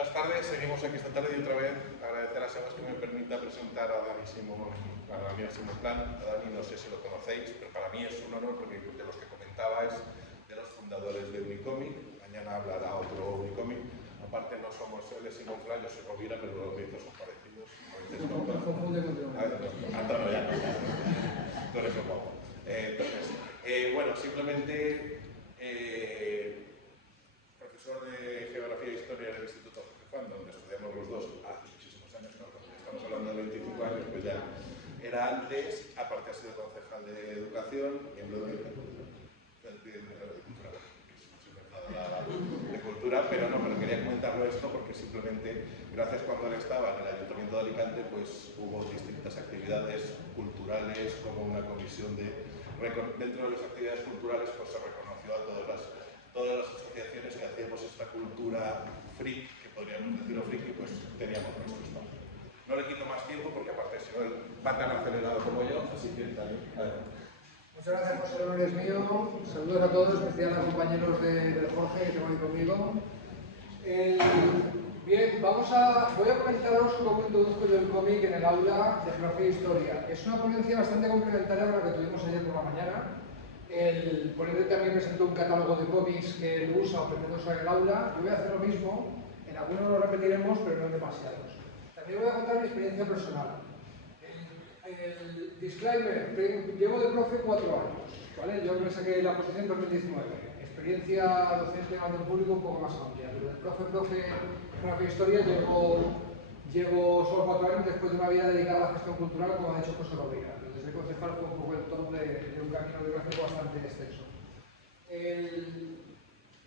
Buenas tardes, seguimos aquí esta tarde y otra vez agradecer a Sebas que me permita presentar a Dani Simosplan. A Dani no sé si lo conocéis, pero para mí es un honor porque de los que comentaba es de los fundadores de Unicomic. Mañana hablará otro Unicomic. Aparte no somos él es Simosplan, yo soy Rovira, pero los proyectos son parecidos. Antonio ya no. Tú eres un guapo. Bueno, simplemente profesor de Geografía e Historia en el Instituto Jorge Juan, donde estudiamos los dos hace muchísimos años, ¿no? Estamos hablando de 25 años, pues ya era antes, aparte ha sido concejal de Educación, miembro de Cultura, pero quería comentarlo esto porque simplemente, gracias cuando él estaba en el Ayuntamiento de Alicante, pues hubo distintas actividades culturales, como una comisión dentro de las actividades culturales, pues se reconoció a todas las asociaciones que hacíamos esta cultura freak, que podríamos decirlo friki, pues teníamos nuestro espacio. No le quito más tiempo porque aparte si no él va tan acelerado como yo, así que también. Muchas gracias, José, el honor es mío. Saludos a todos, especial a los compañeros del Jorge que tengo aquí conmigo. Bien, voy a comentaros cómo introduzco yo el cómic en el aula de Geografía e Historia. Es una ponencia bastante complementaria a la que tuvimos ayer por la mañana. El ponente también presentó un catálogo de cómics que él usa o pretende usar en el aula. Yo voy a hacer lo mismo, en algunos lo repetiremos, pero no demasiados. También voy a contar mi experiencia personal. El disclaimer, llevo de profe 4 años, ¿vale? Yo me saqué la posición en 2019. Experiencia docente en el público un poco más amplia, pero de profe en historia llevo solo 4 años después de una vida dedicada a la gestión cultural, como ha dicho José Rovira. Desde concejal fue un poco el top de un camino biográfico bastante extenso.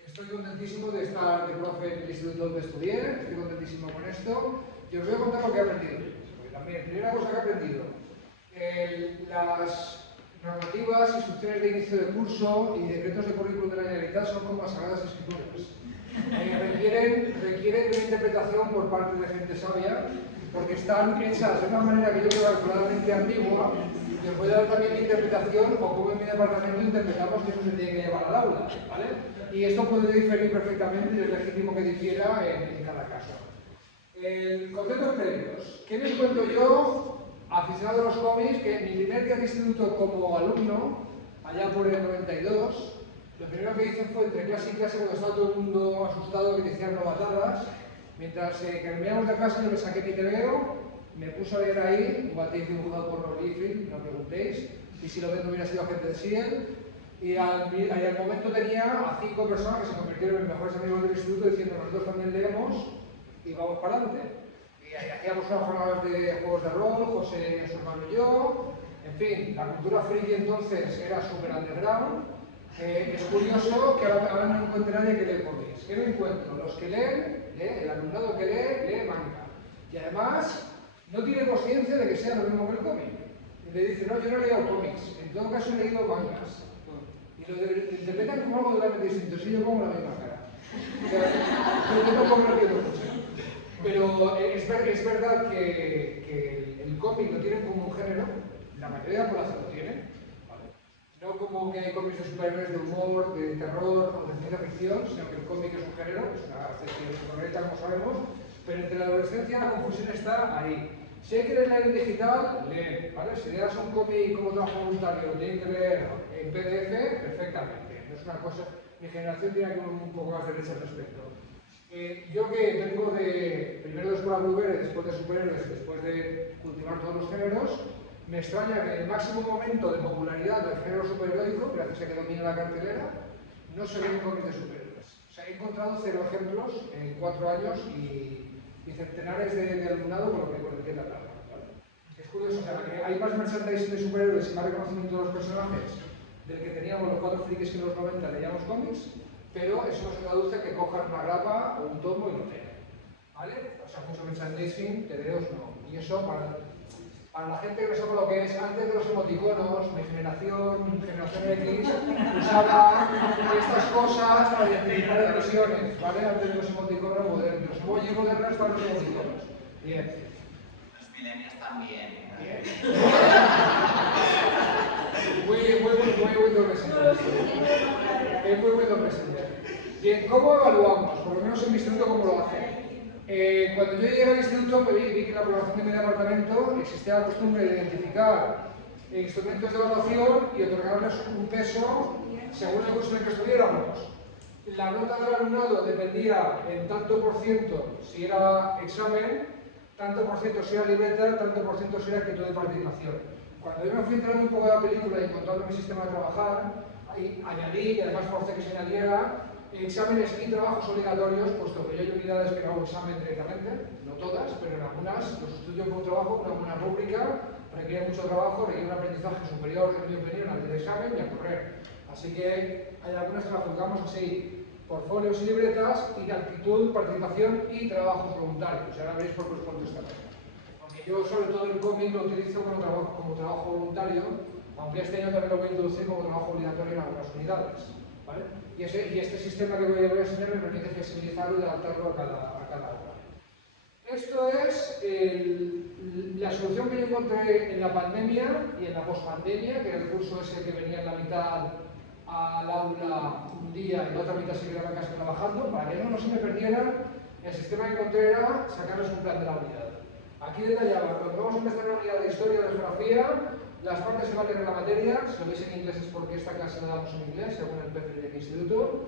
Estoy contentísimo de estar de profe en el instituto donde estudié, estoy contentísimo con esto, y os voy a contar lo que he aprendido. Porque también, primera cosa que he aprendido, las normativas, instrucciones de inicio de curso y decretos de currículum de la Generalitat son como las sagradas escrituras. Requieren de una interpretación por parte de gente sabia, porque están hechas de una manera que yo creo claramente ambigua, y os voy a dar también mi interpretación o cómo en mi departamento interpretamos que eso se tiene que llevar al aula, ¿vale? Y esto puede diferir perfectamente y es legítimo que difiera en cada caso. Conceptos previos. ¿Qué les cuento yo, aficionado a los cómics, que en mi primer día de instituto como alumno, allá por el 92, lo primero que hice fue entre clase y clase, cuando estaba todo el mundo asustado que decían novatadas, mientras terminábamos de clase yo me saqué mi TVO, me puse a leer ahí, un batéis dibujado por Rob Liefeld, no preguntéis, y si lo ven no hubiera sido gente de Siel, y al momento tenía a 5 personas que se convirtieron en mejores amigos del instituto diciendo nosotros también leemos y vamos para adelante. Y ahí hacíamos unas jornadas de juegos de rol, José, su hermano y yo, en fin, la cultura friki entonces era súper underground. Es curioso que ahora no encuentre nadie que lee cómics. ¿Qué no encuentro? Los que leen, el alumnado que lee manga. Y además, no tiene conciencia de que sea lo mismo que el cómic. Y le dice, no, yo no he leído cómics, en todo caso he leído mangas. Y lo interpretan como algo totalmente distinto. Si yo pongo la misma cara. O sea, yo tampoco lo entiendo mucho. Pero es verdad que el cómic lo tienen como un género, la mayoría de la población lo tiene. No como que hay cómics de superhéroes de humor, de terror o de ciencia ficción, sino que el cómic es un género, es una excepción correcta, como sabemos, pero entre la adolescencia la confusión está ahí. Si hay que leer en digital, leen, ¿vale? Si leas un cómic como trabajo voluntario, lo tienen que leer en PDF, perfectamente. No es una cosa, mi generación tiene que ir un poco más derecha al respecto. Yo que vengo primero de Escuela Bruguera y después de superhéroes, después de cultivar todos los géneros, me extraña que en el máximo momento de popularidad del género superheroico, gracias a que domina la cartelera, no se ven cómics de superhéroes. O sea, he encontrado 0 ejemplos en 4 años y centenares de alumnado con el que tratar. ¿Vale? Es curioso, o sea, que hay más merchandising de superhéroes y más reconocimiento de los personajes del que teníamos los 4 frikis que en los 90 leíamos cómics, pero eso no se traduce a que cojan una grapa o un tomo y lo tengan. ¿Vale? O sea, mucho merchandising, TVOs no. Y eso para la gente que no sepa lo que es, antes de los emoticonos, mi generación X, usaba estas cosas para identificar expresiones, ¿vale? Antes de los emoticonos modernos. Los emojis modernos están los emoticonos. Bien. Los millennials también. Bien. Muy Windows Messenger. Es muy Windows Messenger. Bien, ¿cómo evaluamos? Por lo menos en mi instituto, ¿cómo lo hacen? Cuando yo llegué al instituto vi que en la población de mi departamento existía la costumbre de identificar instrumentos de evaluación y otorgarles un peso según el curso en el que estuviéramos. La nota del alumnado dependía en tanto por ciento si era examen, tanto por ciento si era libreta, tanto por ciento si era actitud de participación. Cuando yo me fui entrando un poco de la película y encontrando mi sistema de trabajar, añadí, y además forcé que se añadiera, exámenes y trabajos obligatorios, puesto que yo hay unidades que no hago examen directamente, no todas, pero en algunas los estudio por un trabajo, una buena rúbrica, requiere mucho trabajo, requiere un aprendizaje superior, en mi opinión, al del examen y a correr. Así que hay algunas que las juzgamos así, portfolios y libretas, y de actitud, participación y trabajos voluntarios. Y ahora veréis por qué os contestaré. Porque yo sobre todo el cómic lo utilizo como trabajo voluntario, aunque este año también lo voy a introducir como trabajo obligatorio en algunas unidades. ¿Vale? Y este sistema que voy a enseñar me permite flexibilizarlo y adaptarlo a cada obra. Esto es la solución que yo encontré en la pandemia y en la pospandemia, que era el curso ese que venía en la mitad al aula un día y la otra mitad se quedaba en casa trabajando. Para que no se me perdieran, el sistema que encontré era sacarles un plan de la unidad. Aquí detallaba, cuando vamos a empezar la unidad de historia de geografía, las partes que valen en la materia, si lo veis en inglés es porque esta clase la damos en inglés, según el perfil del instituto.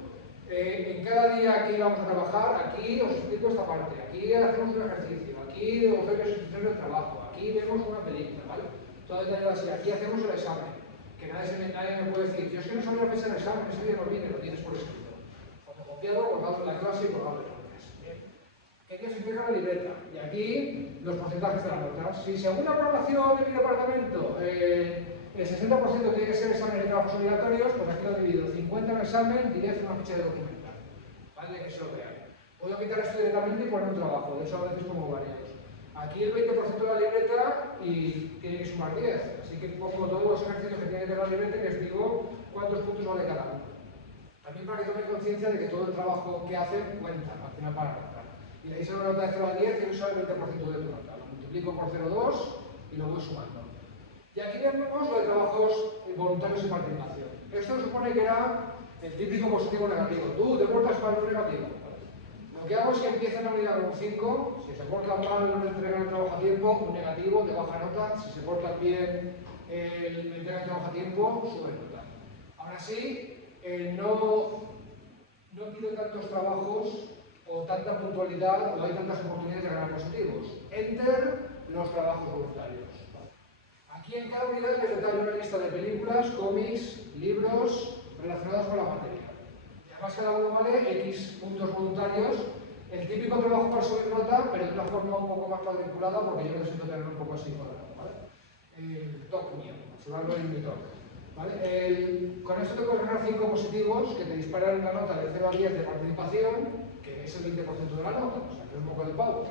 En cada día aquí vamos a trabajar, aquí os explico esta parte, aquí hacemos un ejercicio, aquí os doy las instrucciones del trabajo, aquí vemos una película, ¿vale? Todo detallado así, aquí hacemos el examen, que nadie me puede decir, yo es que no sabía lo que es el examen, ese día no viene, lo tienes por escrito. Fotocopiado, colgado en la clase y colgado en el que aquí se fija la libreta, y aquí los porcentajes de la nota. Si según la aprobación de mi departamento el 60% tiene que ser exámenes y trabajos obligatorios, pues aquí lo divido, 50 en examen, 10 en una ficha de documental, ¿vale? Que se lo vean. Puedo quitar esto directamente y poner un trabajo, de hecho a veces como varios. Aquí el 20% de la libreta y tiene que sumar 10, así que pongo todos los ejercicios que tiene que tener la libreta y les digo cuántos puntos vale cada uno. También para que tomen conciencia de que todo el trabajo que hacen cuenta, al final para contar. Y le dice una nota de 0 a 10 y usa el 20% de tu nota. Lo multiplico por 0,2 y lo voy sumando. Y aquí vemos lo de trabajos voluntarios y participación. Esto supone que era el típico positivo negativo. Tú te portas mal o negativo. Lo que hago es que empieza la unidad con un 5. Si se porta mal, no le entregan el trabajo a tiempo, un negativo, te baja nota. Si se porta bien, le entregan el trabajo a tiempo, sube nota. Ahora sí, no pido tantos trabajos o tanta puntualidad o hay tantas oportunidades de ganar positivos. Enter los trabajos voluntarios. Aquí en cada unidad les detallo una lista de películas, cómics, libros relacionados con la materia. Y además cada uno vale X puntos voluntarios. El típico trabajo para subir nota, pero de una forma un poco más cuadriculada porque yo necesito tenerlo un poco así cuadrado, ¿vale? El toque mío, observarlo en mi toque. ¿Vale? Con esto te puedes ganar 5 positivos que te disparan una nota de 0 a 10 de participación, que es el 20% de la nota, o sea que es un poco de pavo.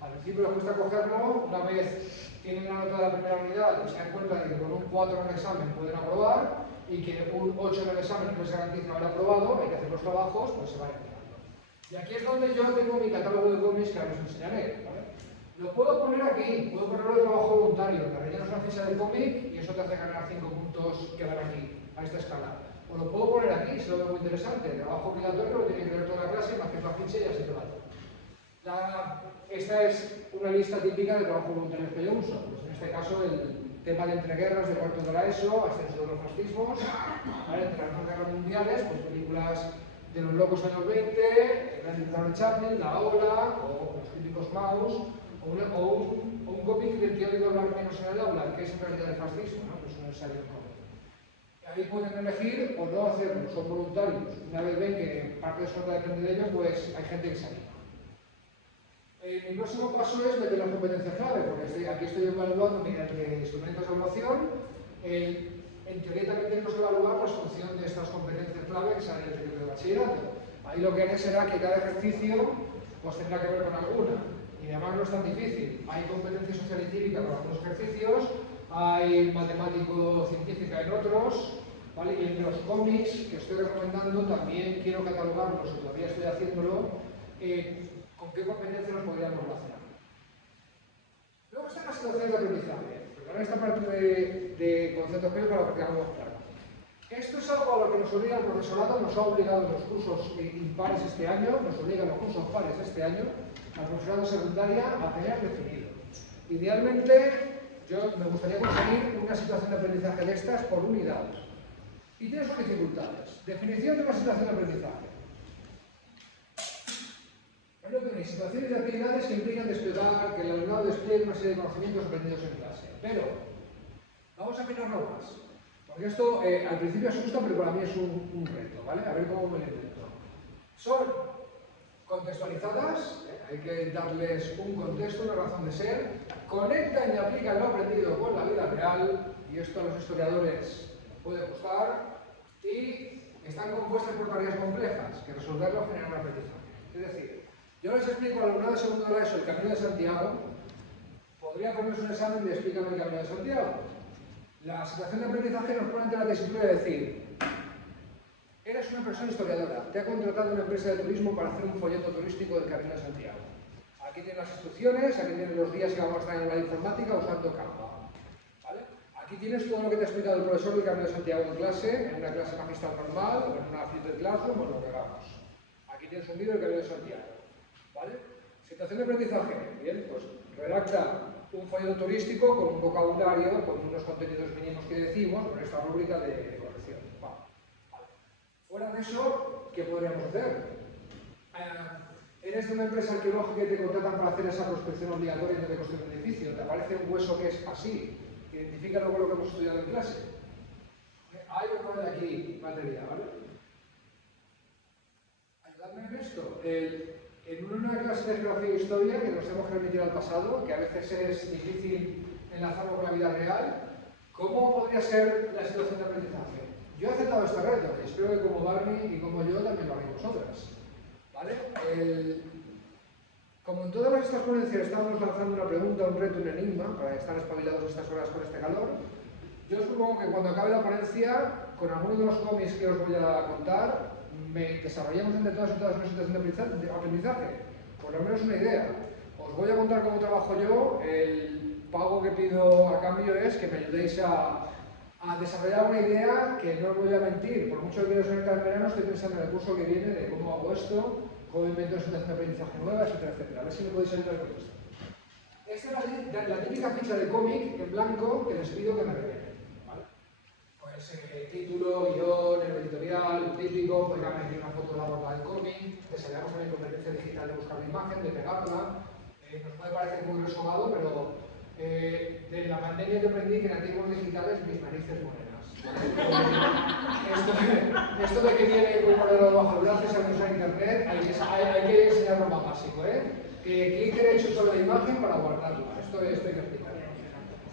Al principio les cuesta cogerlo, una vez tienen la nota de la primera unidad y se dan cuenta de que con un 4 en el examen pueden aprobar y que un 8 en el examen no les garantiza haber aprobado, hay que hacer los trabajos, pues se van enterando. Y aquí es donde yo tengo mi catálogo de cómics que ahora os enseñaré. ¿Vale? Lo puedo poner aquí, puedo ponerlo de trabajo voluntario, te rellenas una ficha de cómic y eso te hace ganar 5 puntos que dan aquí, a esta escala. O lo puedo poner aquí, si lo veo muy interesante, trabajo obligatorio, lo tiene que ver toda la clase, me haces la ficha y así te va. Esta es una lista típica de trabajo voluntario que yo uso. Pues en este caso el tema de entreguerras de cuarto de la ESO, ascenso de los fascismos, ¿vale? Entre las dos guerras mundiales, pues películas de los locos años 20, el gran dictador Chaplin, La Ola, o los típicos Maus, o un cómic del teórico hablar menos en el aula, que es en realidad el fascismo, ¿no? Pues no es necesario cómic. Ahí pueden elegir o no hacerlo, son voluntarios. Una vez ven que parte de su nota depende de ellos, pues hay gente que se anima. Mi próximo paso es meter las competencias clave, porque aquí estoy evaluando mediante instrumentos de evaluación. En teoría también tenemos que evaluar la función de estas competencias clave que salen del periodo de bachillerato. Ahí lo que haré será que cada ejercicio pues tendrá que ver con alguna. Y además no es tan difícil. Hay competencia social y cívica con algunos ejercicios, hay matemático-científica en otros, ¿vale? Y en los cómics que estoy recomendando también quiero catalogarlos, y todavía estoy haciéndolo, con qué competencias nos podríamos relacionar. Luego están las situaciones de aprendizaje. Perdón esta parte de conceptos clave para que hagamos claro. Esto es algo a lo que nos obliga el profesorado, nos ha obligado en los cursos impares este año, nos obliga en los cursos pares este año, al profesorado secundaria a tener definido. Idealmente, yo me gustaría conseguir una situación de aprendizaje de estas por unidad. Y tiene sus dificultades. Definición de una situación de aprendizaje. Es lo que hay, situaciones de actividades que implican desplegar, que el alumnado despliegue una serie de conocimientos aprendidos en clase. Pero, vamos a mirarlo más. Porque esto al principio asusta, pero para mí es un reto, ¿vale? A ver cómo me lo invento. Son contextualizadas, hay que darles un contexto, una razón de ser, conectan y aplican lo aprendido con la vida real, y esto a los historiadores puede gustar, y están compuestas por tareas complejas, que resolverlo genera un aprendizaje. Es decir, yo les explico al alumnado de segundo de la ESO el Camino de Santiago, podría ponerles un examen de explícame el Camino de Santiago. La situación de aprendizaje nos pone ante la tesitura de decir: eres una persona historiadora, te ha contratado una empresa de turismo para hacer un folleto turístico del Camino de Santiago. Aquí tienes las instrucciones, aquí tienes los días que vamos a estar en la informática usando Canva. ¿Vale? Aquí tienes todo lo que te ha explicado el profesor del Camino de Santiago en clase, en una clase magistral normal, o en una flipped classroom, o lo que hagamos. Aquí tienes un libro del Camino de Santiago. ¿Vale? Situación de aprendizaje. Bien, pues redacta un folleto turístico con un vocabulario, con unos contenidos mínimos que decimos, con esta rúbrica de corrección. Vale. Fuera de eso, ¿qué podríamos hacer? Eres de una empresa arqueológica y te contratan para hacer esa prospección obligatoria de construir un edificio. Te aparece un hueso que es así. Identifícalo con lo que hemos estudiado en clase. Hay que poner aquí materia, ¿vale? Ayudadme en esto. En una clase de geografía e historia que nos hemos que remitir al pasado, que a veces es difícil enlazarlo con la vida real, ¿cómo podría ser la situación de aprendizaje? Yo he aceptado este reto y espero que como Barney y como yo también lo haréis vosotras. ¿Vale? Como en todas estas ponencias estamos lanzando una pregunta, un reto, un enigma, para estar espabilados estas horas con este calor, yo supongo que cuando acabe la ponencia, con alguno de los cómics que os voy a contar, desarrollamos entre todas y todas una situación de aprendizaje. Por lo menos una idea. Os voy a contar cómo trabajo yo. El pago que pido a cambio es que me ayudéis a desarrollar una idea que no os voy a mentir. Por mucho que quiero salir en verano, estoy pensando en el curso que viene de cómo hago esto, cómo invento una situación de aprendizaje nueva, etcétera, etcétera. A ver si me podéis ayudar con esto. Esta es la típica ficha de cómic en blanco que les pido que me rellenen. Pues título, guión, el editorial, típico, podría meter una foto de la portada del cómic, desarrollamos también competencia digital de buscar la imagen, de pegarla. Nos puede parecer muy resobado, pero de la pandemia que aprendí que en artículos digitales mis narices morenas. Esto de que viene un ordenador bajo el brazo y sabe usar internet, hay que enseñarlo más básico, que clic derecho sobre la imagen para guardarla. Esto hay que explicarlo.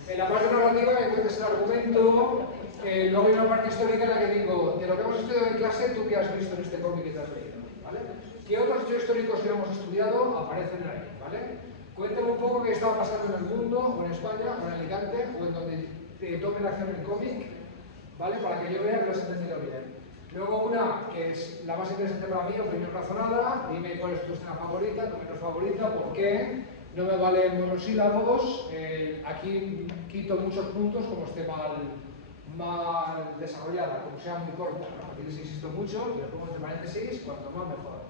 En la parte narrativa me cuentes el argumento. Luego hay una parte histórica en la que digo, de lo que hemos estudiado en clase, ¿tú qué has visto en este cómic que te has leído? ¿Vale? ¿Qué otros hechos históricos que hemos estudiado aparecen ahí? ¿Vale? Cuéntame un poco qué estaba pasando en el mundo, o en España, o en Alicante, o en donde te tome la acción en cómic, ¿vale? Para que yo vea que lo has entendido bien. Luego una, que es la más interesante para mí, opinión razonada, dime cuál es tu escena favorita, tu menos favorita, por qué, no me valen monosílabos, aquí quito muchos puntos como esté mal desarrollada, como sea muy corta, ¿no? Aquí les insisto mucho y lo pongo entre paréntesis, cuanto más mejor.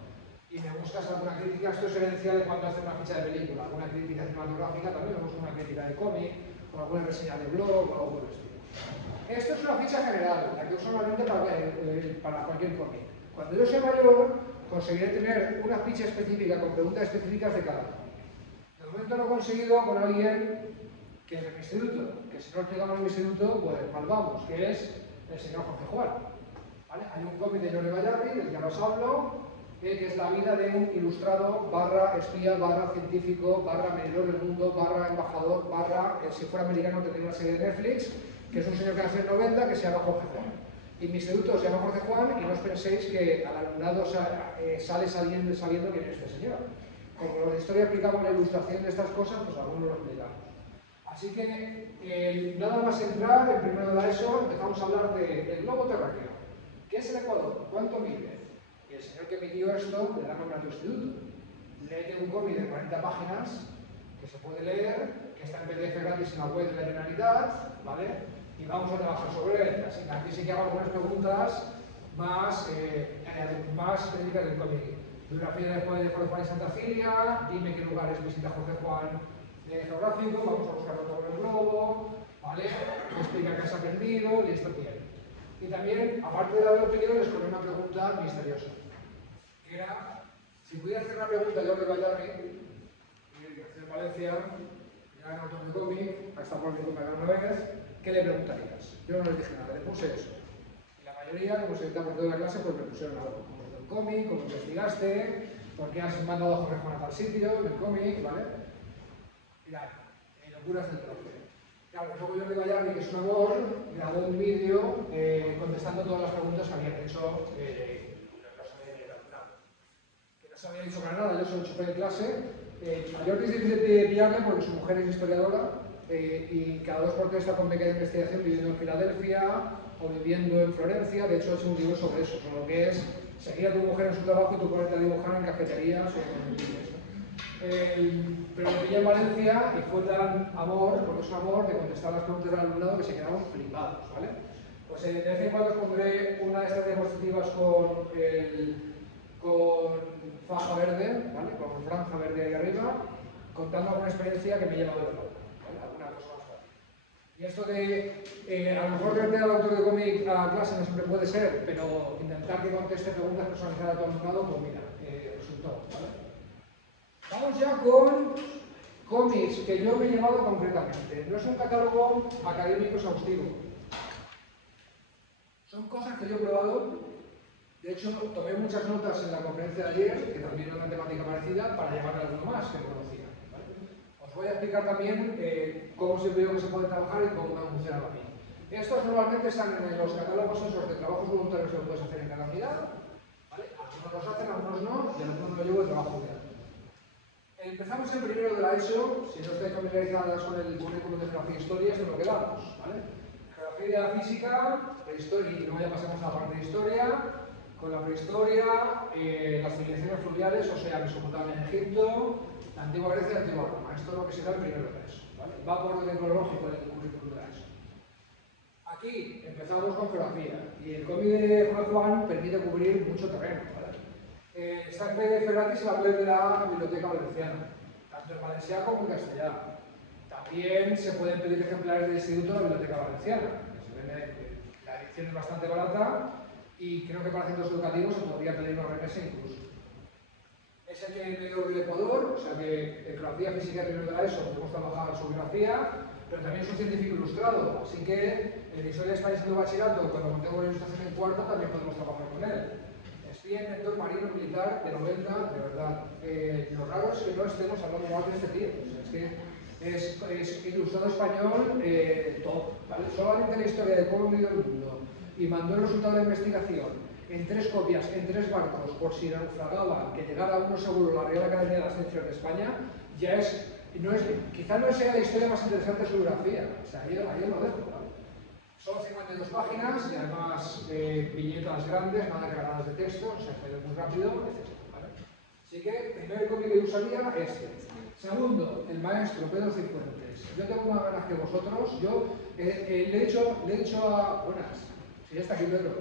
Y me buscas alguna crítica, esto es herencia de cuando hace una ficha de película, alguna crítica cinematográfica, también me busco una crítica de cómic, o alguna reseña de blog o algo por el estilo. Esto es una ficha general, la que uso normalmente para cualquier cómic. Cuando yo sea mayor, conseguiré tener una ficha específica con preguntas específicas de cada cómic. De momento lo he conseguido con alguien que es de mi instituto, que si no explicamos en mi instituto, pues mal vamos, que es el señor Jorge Juan. ¿Vale? Hay un cómic de Jorge Bayarri, del que ya os hablo, que es la vida de un ilustrado, barra espía, barra científico, barra medidor del mundo, barra embajador, barra, si fuera americano tendría una serie de Netflix, que es un señor que nació en 90, que se llama Jorge Juan. Y mi instituto se llama Jorge Juan, y no os penséis que al alumnado sale sabiendo quién es este señor. Como los de historia aplicamos la ilustración de estas cosas, pues algunos lo explicamos. Así que, nada más entrar, en primero de ESO, empezamos a hablar del globo terráqueo. ¿Qué es el Ecuador? ¿Cuánto mide? Y el señor que midió esto le da nombre a tu instituto. Léete un cómic de 40 páginas, que se puede leer, que está en PDF gratis en la web de la Generalitat, ¿vale? y vamos a trabajar sobre él. Así que aquí sí que hago algunas preguntas más específicas del cómic. Biografía de Juan y Santa Cilia, dime qué lugares visita Jorge Juan geográfico, vamos a buscarlo todo en el globo, ¿vale? Explica qué has aprendido y esto tiene. Y también, aparte de la opinión, les ponía una pregunta misteriosa. Que era, si pudiera hacer una pregunta a Jordi Bayarri, que en Valencia, ya en autor de cómic, ha estado por mi una vez, ¿qué le preguntarías? Yo no les dije nada, le puse eso. Y la mayoría, como se por toda la clase, pues me pusieron algo. Como del cómic, cómo investigaste, por qué has mandado a Jorge Juan a tal sitio, del cómic, ¿vale? Mirad, locuras del profe. Claro, luego Jordi Bayarri, que es un amor, grabó un vídeo contestando todas las preguntas que habían hecho que no se habían hecho para nada, yo se lo chupé en clase. A Jordi es difícil de pillarle porque su mujer es historiadora y cada 2 por 3 está con beca de investigación viviendo en Filadelfia o viviendo en Florencia. De hecho, he hecho un libro sobre eso, sobre lo que es seguir a tu mujer en su trabajo y tú ponerte a dibujar en cafeterías o en libros. Pero me pillé en Valencia y fue tan amor, porque es un amor, de contestar las preguntas del alumnado que se quedaron flipados, ¿vale? Pues de vez en cuando os pondré una de estas diapositivas con faja verde, ¿vale? Con franja verde ahí arriba, contando alguna experiencia que me he llevado de loco, ¿vale? Alguna cosa más fácil. Y esto de, a lo mejor meter al autor de cómic a clase no siempre puede ser, pero intentar que conteste preguntas personalizadas a tu alumnado, pues mira, resultó, ¿vale? Vamos ya con cómics que yo me he llevado concretamente. No es un catálogo académico exhaustivo. Son cosas que yo he probado. De hecho, tomé muchas notas en la conferencia de ayer, que también era una temática parecida, para llevarle alguno más que conocía. ¿Vale? Os voy a explicar también cómo se veo que se puede trabajar y cómo me ha funcionado a mí. Estos normalmente están en los catálogos esos de trabajos voluntarios que puedes hacer en cada unidad. ¿Vale? Algunos los hacen, algunos no, y algunos lo llevo de trabajo unidad. Empezamos el primero de la ESO. Si no estáis familiarizadas con el currículum de Geografía e Historia, esto es lo que damos, ¿vale? Geografía de la física, prehistoria, y luego ya pasamos a la parte de historia, con la prehistoria, las civilizaciones fluviales, o sea, Mesopotamia en Egipto, la antigua Grecia y la antigua Roma. Esto es lo que será el primero de la ESO, ¿vale? Va por orden cronológico del currículum de la ESO. Aquí empezamos con geografía, y el cómic de Jorge Juan permite cubrir mucho terreno, ¿vale? Está en PDF gratis en la web de la Biblioteca Valenciana, tanto en valenciano como en castellano. También se pueden pedir ejemplares del Instituto de la Biblioteca Valenciana. La edición es bastante barata y creo que para centros educativos se podría pedir una remesa incluso. Es el que medidor del Ecuador, o sea que en geografía física y primero de la ESO podemos trabajar su biografía, pero también es un científico ilustrado, así que en historia de España segundo bachillerato, cuando montemos la ilustración en cuarto, también podemos trabajar con él. Inventor marino militar de 90, de verdad. Lo raro es que no estemos hablando más de este tío. O sea, es que es ilustrado español top, ¿vale? Solamente la historia de cómo vivió el mundo y mandó el resultado de la investigación en 3 copias, en 3 barcos, por si naufragaba, que llegara uno seguro la Real Academia de las Ciencias de España, ya es, quizá no sea la historia más interesante de su biografía. O sea, ahí lo dejo, ¿vale? Son 52 páginas y además viñetas grandes, nada cargadas de texto, o sea, se lee muy rápido, etc. ¿Vale? Así que, primer cómic que usaría este. Segundo, el maestro Pedro Cifuentes. Yo tengo más ganas que vosotros. Yo le he dicho a... Buenas, si ya está aquí Pedro.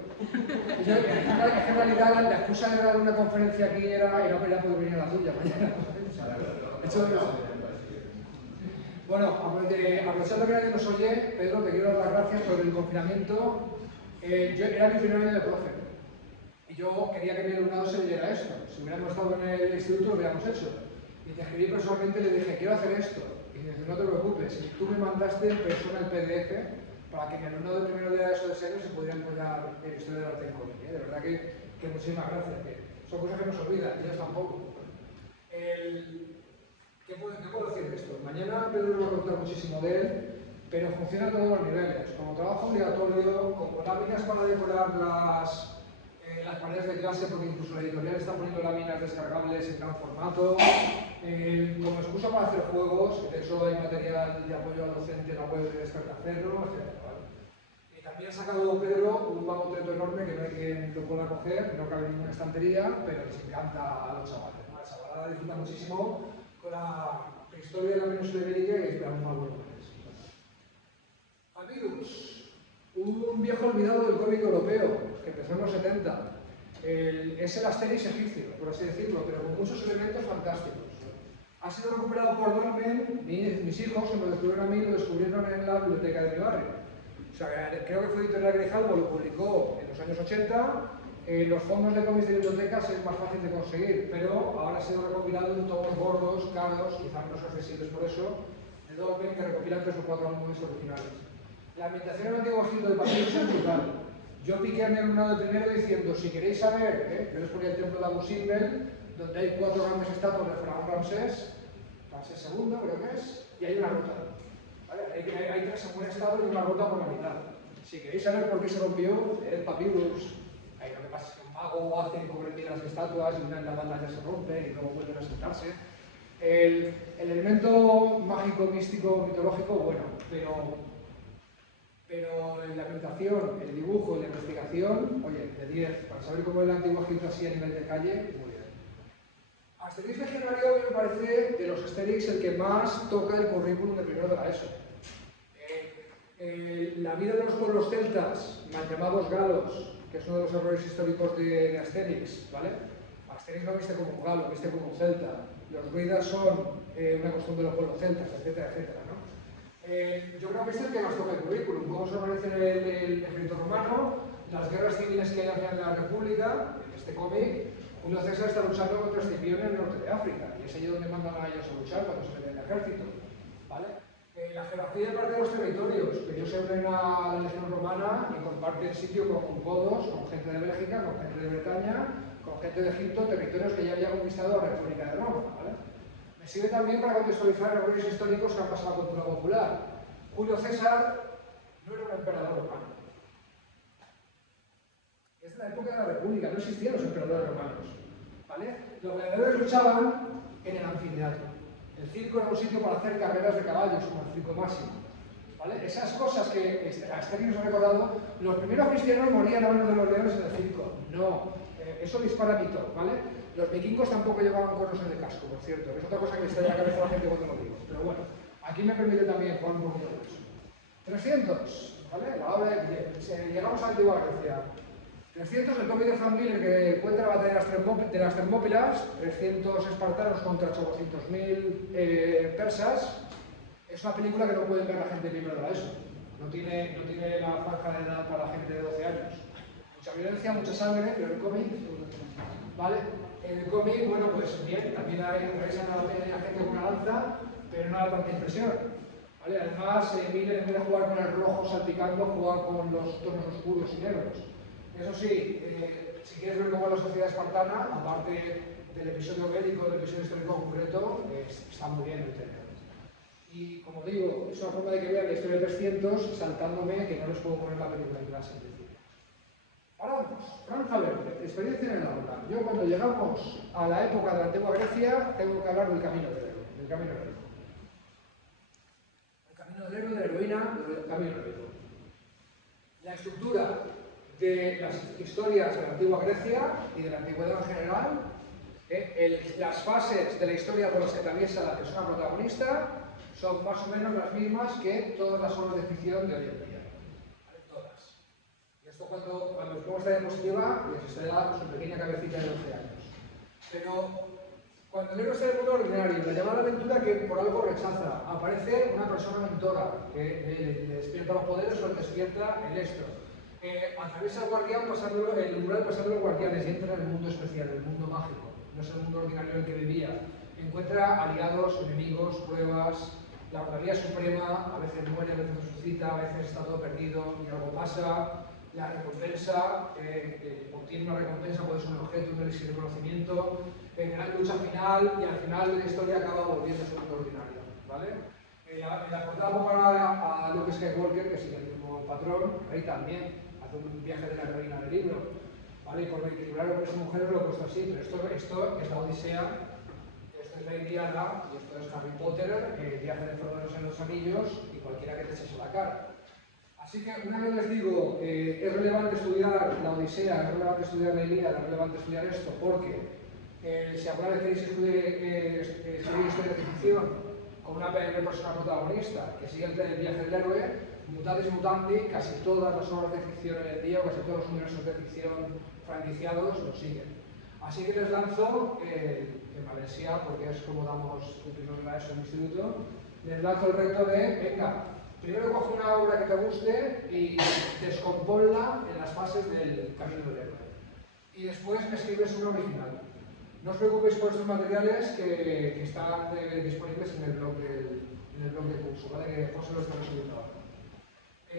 Yo, en realidad, la excusa de dar una conferencia aquí era para poder venir a la tuya mañana. Bueno, aprovechando que nadie nos oye, Pedro, te quiero dar las gracias por el confinamiento. Era mi primer año de profe y yo quería que mi alumnado se leyera esto. Si hubiéramos estado en el instituto, lo hubiéramos hecho. Y te escribí personalmente y le dije, quiero hacer esto. Y dice, no te preocupes, y tú me mandaste en persona el PDF para que mi alumnado de primero de ESO de serio se pudiera apoyar en la historia del arte en cómic. De verdad que muchísimas gracias, que son cosas que nos olvidan, ellos tampoco. ¿Qué puedo decir de esto? Mañana Pedro nos va a contar muchísimo de él, pero funciona a todos los niveles. Como trabajo obligatorio, como láminas para decorar las paredes de clase, porque incluso la editorial está poniendo láminas descargables en gran formato, como excusa para hacer juegos, de hecho hay material de apoyo al docente en la web de Despertaferro, etc. Y también ha sacado Pedro un mamotreto enorme que no hay quien lo pueda coger, no cabe en ninguna estantería, pero les encanta a los chavales. La chavalada disfruta muchísimo con la historia de la península ibérica y esperamos más volúmenes. Amigos, Un viejo olvidado del cómic europeo, que empezó en los 70. Es el Asterix egipcio, por así decirlo, pero con muchos elementos fantásticos. Ha sido recuperado por Dolmen, mis hijos, se lo descubrieron a mí, lo descubrieron en la biblioteca de mi barrio. O sea, creo que fue Editorial Grijalbo, lo publicó en los años 80. Los fondos de cómics de bibliotecas es más fácil de conseguir, pero ahora ha sido recopilado en tomos gordos, caros, quizás no son accesibles por eso, de Dolmen, que recopilan 3 o 4 álbumes originales. La ambientación en el antiguo Egipto de Papyrus es brutal. Yo piqué a mi alumnado de primero diciendo, si queréis saber, yo les ponía el templo de Abu Simbel, donde hay 4 grandes estatuas del faraón Ramsés II, creo que es, y hay una ruta. ¿Vale? Hay 3 en buen estado y una ruta por la mitad. Si queréis saber por qué se rompió, el Papyrus, lo que pasa es que un mago hace cubrir las estatuas y una en la batalla se rompe y luego vuelven a sentarse. El elemento mágico, místico, mitológico, bueno, pero la ambientación, el dibujo y la investigación, oye, de 10, para saber cómo es el antiguo Egipto así a nivel de calle, muy bien. Asterix Legionario a mí me parece de los Asterix el que más toca el currículum de primero de la ESO. La vida de los pueblos celtas, mal llamados galos, que es uno de los errores históricos de Asterix, ¿vale? Asterix no viste como un galo, viste como un celta. Los druidas son una costumbre de los pueblos celtas, etcétera, etcétera, ¿no? Yo creo que es el que más toca el currículum, cómo se organiza el ejército romano, las guerras civiles que hay al final de la República, en este cómic. Julio César está luchando contra Escipión en el norte de África, y es allí donde mandan a ellos a luchar cuando se meten en el ejército, ¿vale? La jerarquía de parte de los territorios, que ellos se unen a la legión romana y comparten sitio con godos, con gente de Bélgica, con gente de Bretaña, con gente de Egipto, territorios que ya había conquistado la República de Roma, ¿vale? Me sirve también para contextualizar errores históricos que han pasado a la cultura popular. Julio César no era un emperador romano. Es de la época de la República, no existían los emperadores romanos, ¿vale? Los gladiadores luchaban en el anfiteatro. El circo era un sitio para hacer carreras de caballos, como el circo máximo, ¿vale? Esas cosas que Asterix nos ha recordado, los primeros cristianos morían a manos de los leones en el circo. No, eso dispara mito, ¿vale? Los vikingos tampoco llevaban cuernos en el casco, por cierto, es otra cosa que está en la cabeza de la gente cuando lo digo. Pero bueno, aquí me permite también jugar un poquito de eso. 300, ¿vale? La obra de... Llegamos a la antigua Grecia. 300, el cómic de Frank Miller que cuenta la batalla de las Termópilas, 300 espartanos contra 800.000 persas. Es una película que no pueden ver la gente primero de eso. No tiene la franja de edad para la gente de 12 años. Mucha violencia, mucha sangre, pero el cómic, ¿vale? En el cómic, bueno, pues bien, también hay gente con una lanza, pero no da tanta impresión. ¿Vale? Además, Miller, en vez de jugar con el rojo salpicando, juega con los tonos oscuros y negros. Eso sí, si quieres ver cómo es la sociedad espartana, aparte del episodio bélico, del episodio histórico concreto, está muy bien el tener. Y como digo, es una forma de que vean la historia de 300 saltándome que no les puedo poner la película en clase. Paramos, franja verde, experiencia en el aula. Yo cuando llegamos a la época de la antigua Grecia, tengo que hablar del camino del héroe, del camino del héroe. El camino del héroe, de la heroína, del camino del héroe. La estructura de las historias de la antigua Grecia y de la antigüedad en general, las fases de la historia por las que atraviesa la persona protagonista son más o menos las mismas que todas las obras de ficción de hoy en día. ¿Vale? Todas. Y esto cuando os pongo esta diapositiva les estará su pequeña cabecita de 12 años. Pero cuando el héroe está en el mundo ordinario, la llamada aventura que por algo rechaza, aparece una persona mentora que le despierta los poderes o le despierta el estro. Atraviesa el guardián el umbral pasando los guardianes y entra en el mundo especial, el mundo mágico. No es el mundo ordinario en el que vivía. Encuentra aliados, enemigos, pruebas, la verdadera suprema, a veces muere, a veces resucita, a veces está todo perdido y algo pasa. La recompensa, obtiene una recompensa, puede ser un objeto, un elixir de conocimiento, gran lucha final y al final de la historia acaba volviéndose un mundo ordinario, ¿vale? La portada para Luke Skywalker, que sigue el mismo patrón, ahí también hace un viaje de la heroína del libro, ¿vale? Y por equilibrar hombres y mujeres lo he puesto así, pero esto es la Odisea, esto es la Ilíada y esto es Harry Potter, el viaje de Frodo en los Anillos y cualquiera que te eches a la cara. Así que una vez les digo, es relevante estudiar la Odisea, es relevante estudiar la Ilíada, es relevante estudiar esto, porque si alguna vez queréis estudiar historia de ficción, con una persona protagonista que sigue el viaje del héroe, mutatis mutandi, casi todas las obras de ficción hoy en día, o casi todos los universos de ficción franquiciados lo siguen. Así que les lanzo, en Valencia, porque es como damos el primer de ESO en el instituto, les lanzo el reto de, venga, primero coge una obra que te guste y descomponla en las fases del camino del héroe. Y después escribes una original. No os preocupéis por estos materiales que están disponibles en el blog de curso, ¿vale? Que José lo está resumiendo ahora.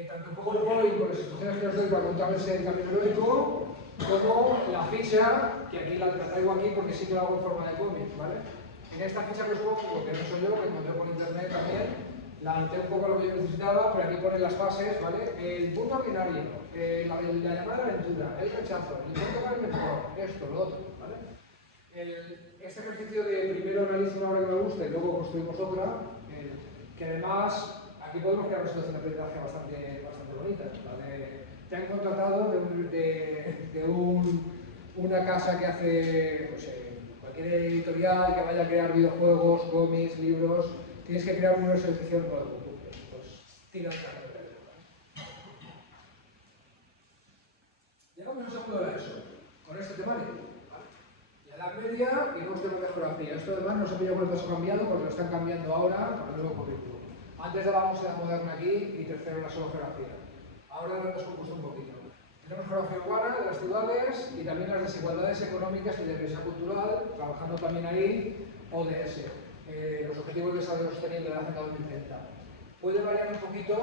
Tanto un poco de PowerPoint con las instrucciones que os doy para contarles el camino heroico, como la ficha, que aquí la traigo aquí porque sí que la hago en forma de cómic, ¿vale? En esta ficha que os pongo, que no soy yo, que encontré por internet también, la anoté un poco lo que yo necesitaba, pero aquí ponen las fases, ¿vale? El punto binario, la llamada aventura, el rechazo, el punto para el mejor, esto, lo otro, ¿vale? Este ejercicio de primero analizo una obra que me gusta y luego construimos otra, que además aquí podemos crear una situación de aprendizaje bastante bonita. ¿Vale? Te han contratado de una casa que hace pues, cualquier editorial que vaya a crear videojuegos, cómics, libros. Tienes que crear un universo de ficción nuevo. Pues tira el carro. Llegamos al segundo de ESO, con este temario. La media y nuevos temas de geografía. Esto además no se pillado por el paso cambiado porque lo están cambiando ahora para el nuevo currículum. Antes dábamos la moderna aquí y tercero era solo geografía. Ahora lo hemos compuesto un poquito. Tenemos geografía urbana de las ciudades y también las desigualdades económicas y de diversidad cultural, trabajando también ahí ODS, los Objetivos de Desarrollo Sostenible de la Agenda 2030. Puede variar un poquito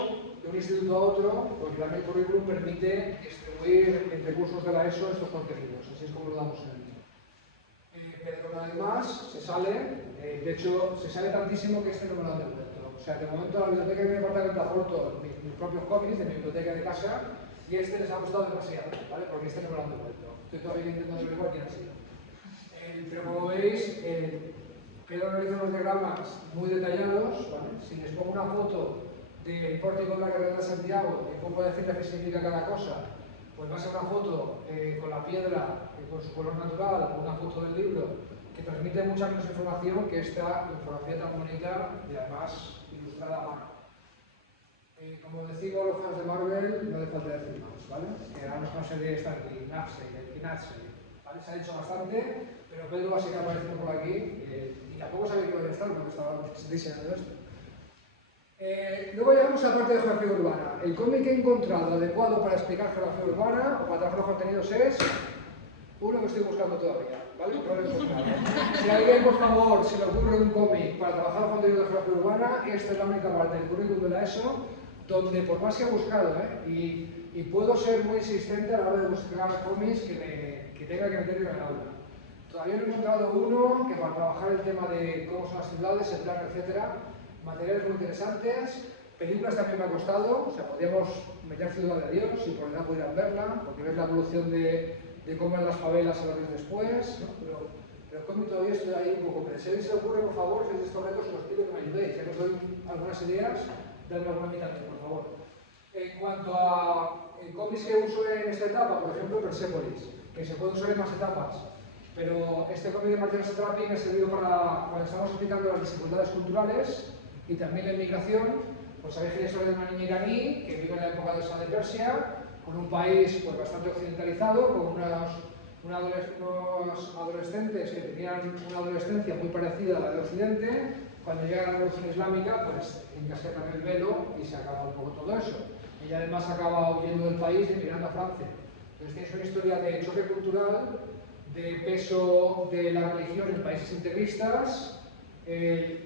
de un instituto a otro porque también el currículum permite distribuir entre cursos de la ESO estos contenidos. Así es como lo damos en el mío. Pero además se sale, de hecho se sale tantísimo que este no me lo han devuelto. O sea, de momento la biblioteca de mi departamento aporto mis propios cómics de mi biblioteca de casa y este les ha gustado demasiado, ¿vale? Porque este no me lo han devuelto. Estoy todavía intentando averiguar quién ha sido. Pero como veis, Pedro analiza unos diagramas muy detallados, ¿vale? Si les pongo una foto del pórtico de la Catedral de Santiago y pongo a decirle qué significa cada cosa, pues va a ser una foto con la piedra, con su color natural, o una foto del libro, que transmite mucha menos información que esta infografía tan bonita y además ilustrada a mano. Como decimos los fans de Marvel, no hace falta decir más, ¿vale? Que ahora nos serie esta aquí, Napsey, el Kinapsey, ¿vale? Se ha dicho bastante, pero Pedro va a seguir apareciendo por aquí y tampoco sabía que iba a estar porque estaba diseñando esto. Luego llegamos a la parte de geografía urbana. El cómic que he encontrado adecuado para explicar geografía urbana o para trabajar los contenidos es uno que estoy buscando todavía, ¿vale? No lo he encontrado. Si alguien, por favor, se le ocurre un cómic para trabajar los contenidos de geografía urbana, esta es la única parte del currículum de la ESO donde, por más que he buscado, y puedo ser muy insistente a la hora de buscar cómics que tenga que meter en el aula. Todavía no he encontrado uno que para trabajar el tema de cómo son las ciudades, el plano, etcétera, materiales muy interesantes, películas también me ha costado, o sea, podríamos meter Ciudad de Dios y por edad podrían verla, porque ves la evolución de cómo eran las favelas a los días después, ¿no? Pero el cómic todavía estoy ahí un poco, pero si a alguien se le ocurre, por favor, si es de estos retos, os pido que me ayudéis, ya que os doy algunas ideas, dadme alguna mitad, por favor. En cuanto a cómics que uso en esta etapa, por ejemplo, Persepolis, que se puede usar en más etapas, pero este cómic de Martín Satrapi me ha servido para cuando estamos explicando las desigualdades culturales y también la inmigración. Pues sabéis que la historia de una niña iraní que vive en la época de Persia, con un país pues, bastante occidentalizado, con unos adolescentes que tenían una adolescencia muy parecida a la de Occidente. Cuando llega la Revolución Islámica, pues encasquetan el velo y se acaba un poco todo eso. Ella además acaba huyendo del país y emigrando a Francia. Entonces tienes una historia de choque cultural, de peso de la religión en países integristas,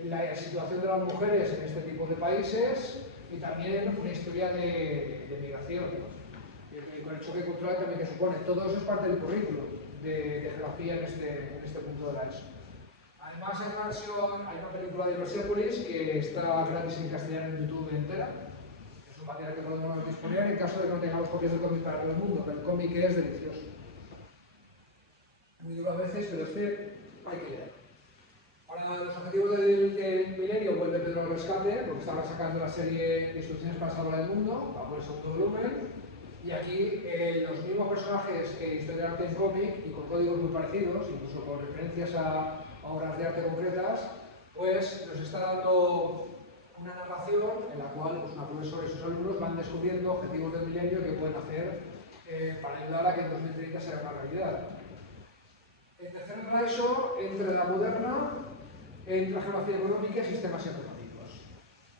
la situación de las mujeres en este tipo de países y también una historia de migración, ¿no? Y con el choque cultural también que supone. Todo eso es parte del currículum de geografía en este punto de la ESO. Además hay una película de Persepolis que está gratis en castellano en YouTube entera. Es un material que podemos disponer en caso de que no tengamos copias de cómic para todo el mundo, pero el cómic es delicioso. Muy duro a veces, pero es que hay que leer. Para los objetivos del milenio vuelve Pedro al rescate, porque estaba sacando la serie de Instrucciones para salvar el mundo, va por el segundo volumen, y aquí los mismos personajes que Historia del Arte en cómic, y con códigos muy parecidos, incluso con referencias a obras de arte concretas, pues nos está dando una narración en la cual pues, una profesora y sus alumnos van descubriendo objetivos del milenio que pueden hacer para ayudar a que en 2030 sea una realidad. En tercer lugar, eso, entre la moderna, entre geografía económica y sistemas económicos.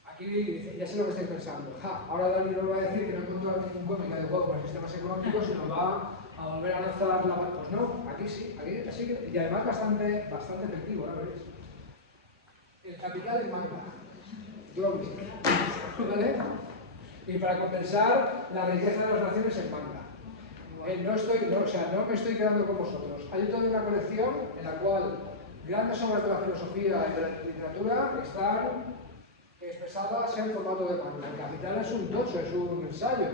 Aquí dice, ya sé lo que estoy pensando. Ahora Dani nos va a decir que no encontrado ningún cómic adecuado para sistemas económicos y nos va a volver a lanzar la mano. Pues no, aquí sí, y además bastante efectivo, ¿no veréis? El capital del manga. ¿Vale? Y para compensar la riqueza de las naciones en manga. No me estoy quedando con vosotros. Hay toda una colección en la cual grandes obras de la filosofía y de la literatura están expresadas en formato de manga. El capital es un tocho, es un ensayo.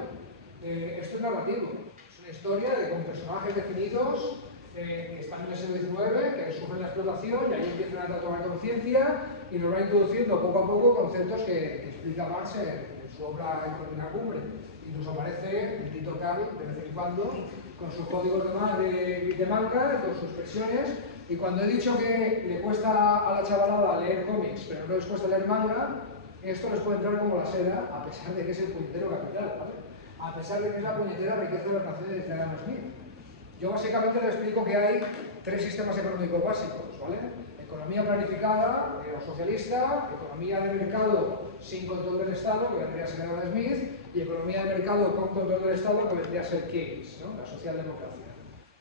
Esto es narrativo. Es una historia con personajes definidos que están en el siglo XIX, que sufren la explotación y ahí empiezan a tomar conciencia y nos va introduciendo poco a poco conceptos que explica Marx en su obra Economía Cumbre. Incluso aparece Tito Carl de vez en cuando con sus códigos de manga, con sus expresiones, y cuando he dicho que le cuesta a la chavalada leer cómics, pero no les cuesta leer manga, esto les puede entrar como la seda, a pesar de que es el puñetero capital, ¿vale? A pesar de que es la puñetera riqueza de las naciones de Adam Smith. Yo básicamente les explico que hay tres sistemas económicos básicos, ¿vale? Economía planificada o socialista, economía de mercado sin control del Estado, que vendría a ser Adam Smith, y economía de mercado con control del Estado, que vendría a ser Keynes, ¿no? La socialdemocracia.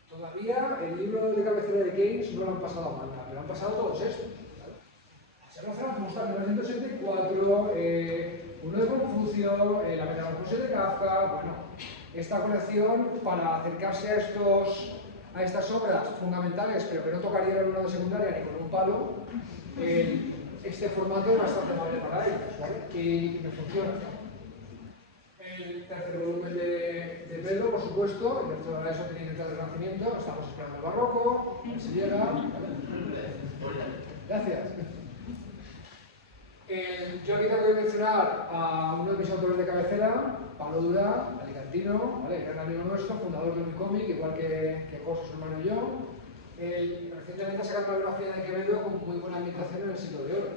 Todavía el libro de cabecera de Keynes no lo han pasado a manga, pero han pasado todos estos. ¿Vale? Se lanzan justo en 1984, uno de Confucio, la metamorfosis de Kafka, bueno, esta colección para acercarse a estas obras fundamentales, pero que no tocarían en una de secundaria ni con un palo, este formato es bastante amable para ellos, ¿vale? Y me funciona. El tercer volumen de Pedro, por supuesto, el tercero de eso tiene el Renacimiento, estamos esperando el barroco, a ver si llega. ¿Vale? Gracias. Yo aquí tengo que mencionar a uno de mis autores de cabecera, Pablo Durá, alicantino, ¿vale? Gran amigo nuestro, fundador de Unicómic, igual que José, su hermano y yo. Recientemente ha sacado una biografía de Quevedo con muy buena ambientación en el siglo de oro.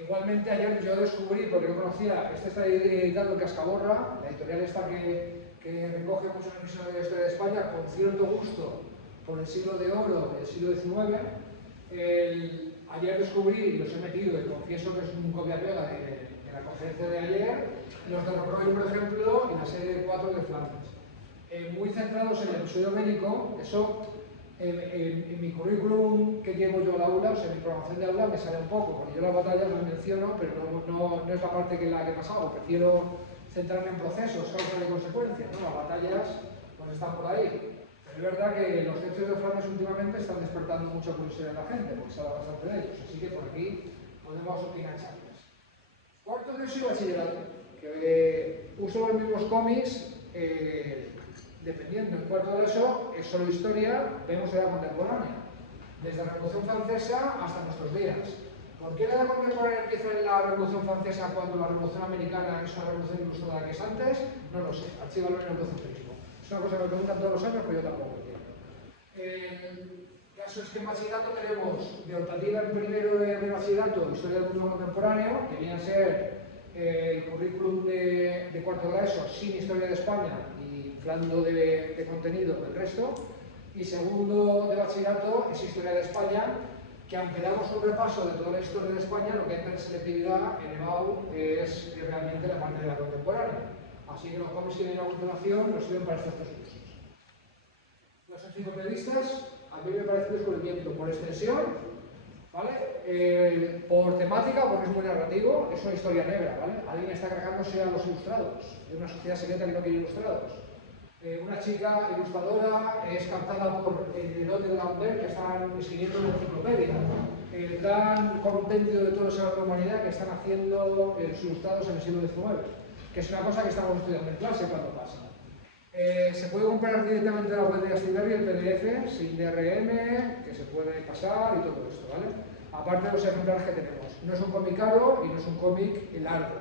Igualmente ayer yo descubrí, porque no conocía, este está editado en Cascaborra, la editorial esta que recoge muchos episodios de la historia de España con cierto gusto por el siglo de oro del siglo XIX. Ayer descubrí, y los he metido, y confieso que es un copia-pega de la conferencia de ayer, los de Rockroy, por ejemplo, y la serie 4 de Flandes. Muy centrados en el episodio bélico, eso en mi currículum que llevo yo al aula, o sea, en mi programación de aula me sale un poco, porque yo las batallas las menciono, pero no es la parte que he pasado, prefiero centrarme en procesos, causas y consecuencias, ¿no? Las batallas pues están por ahí. Pero es verdad que los hechos de Flandes últimamente están despertando mucha curiosidad en la gente, porque se habla bastante de ellos, así que por aquí podemos opinar charlas. Cuarto de eso y bachillerato, que uso los mismos cómics, dependiendo. En cuarto de eso es solo historia, vemos edad contemporánea, desde la Revolución Francesa hasta nuestros días. ¿Por qué la edad contemporánea empieza en la Revolución Francesa cuando la Revolución Americana es una revolución incluso de la que es antes? No lo sé, archívalo en el eurocentrismo. Es una cosa que me preguntan todos los años, pero yo tampoco entiendo. El caso es que en bachillerato tenemos de optativa en primero de bachillerato historia del mundo contemporáneo, que viene a ser el currículum de cuarto de ESO sin historia de España y inflando de contenido el resto. Y segundo de bachillerato es historia de España, que aunque damos un repaso de toda la historia de España, lo que entra en selectividad en EBAU es realmente la parte de la contemporánea. Así que los cómics que vienen a continuación nos sirven para estos tres cursos. Los enciclopedistas, a mí me parece un descubrimiento por extensión, ¿vale? Por temática, porque es muy narrativo, es una historia negra, ¿vale? Alguien está cargándose a los ilustrados, es una sociedad secreta que no quiere ilustrados. Una chica ilustradora es captada por el Herode de Lambert, que están escribiendo una enciclopedia. El gran compendio de toda la humanidad que están haciendo los ilustrados en el siglo XIX, que es una cosa que estamos estudiando en clase cuando pasa. Se puede comprar directamente en la web de Astiberri el PDF, sin DRM, que se puede pasar y todo esto, ¿vale? Aparte de los ejemplares que tenemos. No es un cómic caro y no es un cómic largo.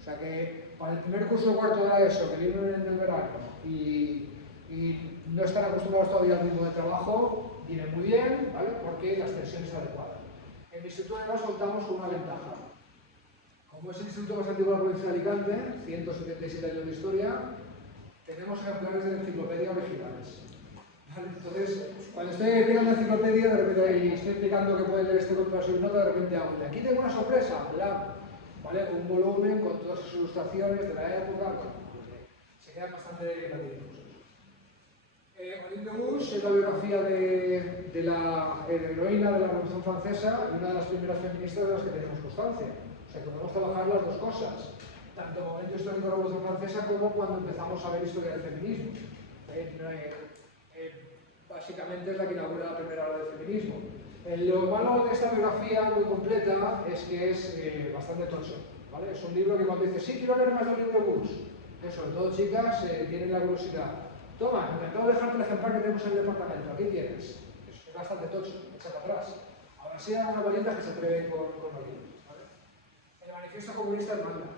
O sea que para el primer curso de cuarto de ESO, que viene en el verano, y no están acostumbrados todavía al ritmo de trabajo, viene muy bien, ¿vale? Porque la extensión es adecuada. En mi instituto además contamos con una ventaja. Como es el instituto más antiguo de la provincia de Alicante, 177 años de historia, tenemos ejemplares de la enciclopedia originales. ¿Vale? Entonces, cuando estoy explicando la enciclopedia de repente, y estoy explicando que puede leer este contrasur nota, de repente hago, aquí tengo una sorpresa, ¿vale? Un volumen con todas sus ilustraciones de la época, se quedan bastante difusos. Olympe de Gouges es la biografía de la heroína de la Revolución Francesa y una de las primeras feministas de las que tenemos constancia. O sea, que podemos trabajar las dos cosas, tanto el momento histórico de la Revolución Francesa como cuando empezamos a ver historia del feminismo. Básicamente es la que inaugura la primera ola del feminismo. Lo malo de esta biografía muy completa es que es bastante tocho, ¿vale? Es un libro que cuando dices, sí, quiero leer más de Olympe de Gouges, que sobre todo chicas tienen la curiosidad. Toma, intentado dejarte el ejemplar que tenemos en el departamento, aquí tienes. Es bastante tocho, echa para atrás. Ahora sí hay unas bolitas que se atreven con los libros, ¿vale? El manifiesto comunista es manga.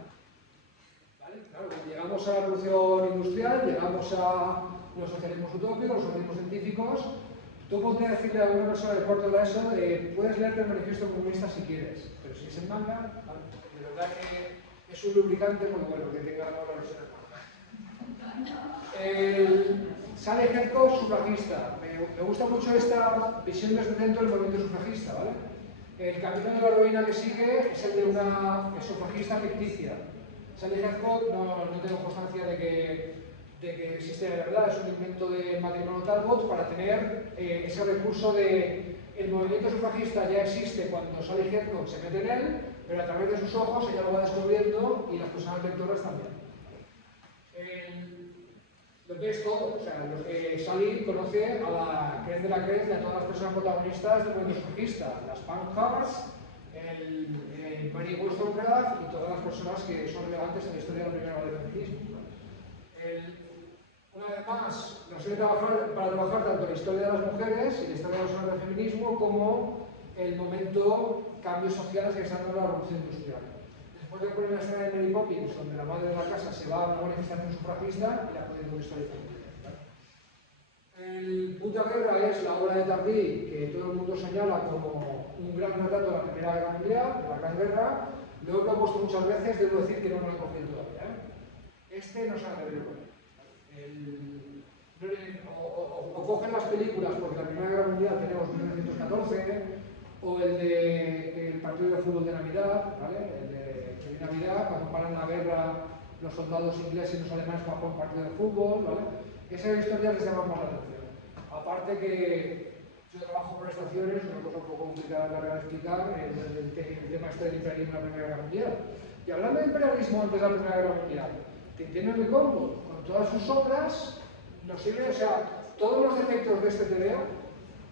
¿Vale? Claro, cuando llegamos a la revolución industrial, llegamos a los socialismos utópicos, los socialismos científicos, tú podrías decirle a una persona de cuarto de la ESO, puedes leerte el manifiesto comunista si quieres, pero si es en manga, ¿vale? De verdad que es un lubricante muy bueno que tenga la versión en manga. Sale Herco, sufragista. Me gusta mucho esta visión desde dentro del movimiento sufragista, ¿vale? El camino de la heroína que sigue es el de una sufragista ficticia. Sally Herco, no tengo constancia de que existe de verdad, es un invento de matrimonio Talbot para tener ese recurso de el movimiento sufragista ya existe cuando Sally Herco se mete en él, pero a través de sus ojos ella lo va descubriendo y las personas lectoras también. Lo ves todo, o sea, Sally conoce a la creen de la creen de a todas las personas protagonistas del movimiento sufragista, las Pankhurst, el Mary Wollstonecraft y todas las personas que son relevantes en la historia de la primera ola del feminismo. Una vez más, nos sirve para trabajar tanto la historia de las mujeres y la historia del feminismo como el momento cambios sociales que están dando la revolución industrial. Después de poner la escena de Mary Poppins, donde la madre de la casa se va a una manifestación sufragista y la puede contextualizar. El Puta Guerra es la obra de Tardí que todo el mundo señala como un gran retrato de la Primera Guerra Mundial, de la Gran Guerra. Lo he propuesto muchas veces, debo decir que no me lo he cogido todavía. Este no se ha de ver. O cogen las películas, porque la Primera Guerra Mundial tenemos 1914, o el partido de fútbol de Navidad, ¿vale? El de Navidad, cuando paran la guerra los soldados ingleses y los alemanes para jugar un partido de fútbol, ¿vale? Esas historias les llaman más la atención. Aparte que yo trabajo por estaciones, una cosa un poco complicada de explicar, el tema este del imperialismo en la Primera Guerra Mundial. Y hablando de imperialismo antes de la Primera Guerra Mundial, Tintín en el Congo, con todas sus obras, nos sirve, o sea, todos los defectos de este TVO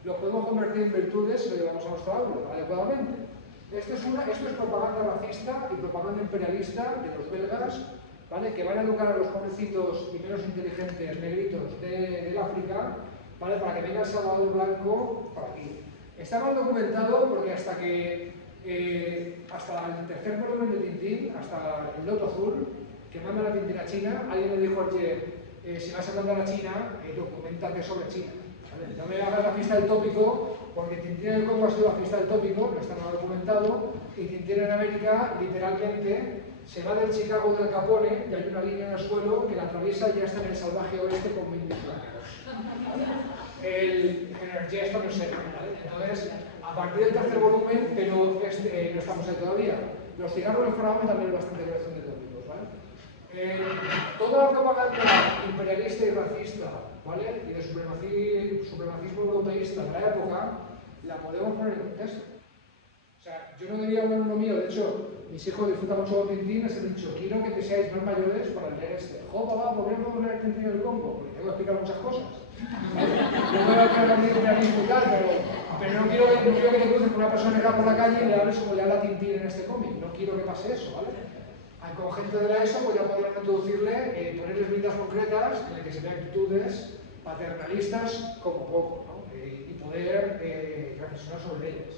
los podemos convertir en virtudes si lo llevamos a nuestro aula adecuadamente. Esto es propaganda racista y propaganda imperialista de los belgas, ¿vale? Que van a educar a los jovencitos y menos inteligentes negritos del África, ¿vale? Para que venga el Salvador Blanco por aquí. Está mal documentado porque hasta el tercer volumen de Tintín, hasta el Loto Azul, que manda la Tintín a China, alguien le dijo, oye, si vas a mandar a China, documentate sobre China. ¿Vale? No me hagas la fiesta del tópico, porque Tintín en el Congo ha sido la fiesta del tópico, no está nada documentado, y Tintín en América, literalmente, se va del Chicago del Capone y hay una línea en el suelo que la atraviesa y ya está en el salvaje oeste con 20 kilómetros. El gesto no sé, ¿vale? Entonces, a partir del tercer volumen, pero no estamos ahí todavía. Los cigarros del faraón también es bastante creación de tópicos, ¿vale? Toda la propaganda imperialista y racista, ¿vale? Y de supremacismo europeísta de la época, la podemos poner en contexto. O sea, yo no diría un alumno mío, de hecho, mis hijos disfrutan mucho de Tintín, les he dicho, quiero que seáis más mayores para leer este. Jo, papá, ¿por qué no puedo leer Tintín en el Congo? Porque tengo que explicar muchas cosas. No me voy a quedar conmigo y tal, pero no quiero que te cruces con una persona negra por la calle y le hables como le habla Tintín en este cómic. No quiero que pase eso, ¿vale? Con gente de la ESO, pues ya podemos introducirle, ponerles vidas concretas en las que se vean actitudes paternalistas como poco, ¿no? Y poder reflexionar sobre ellas.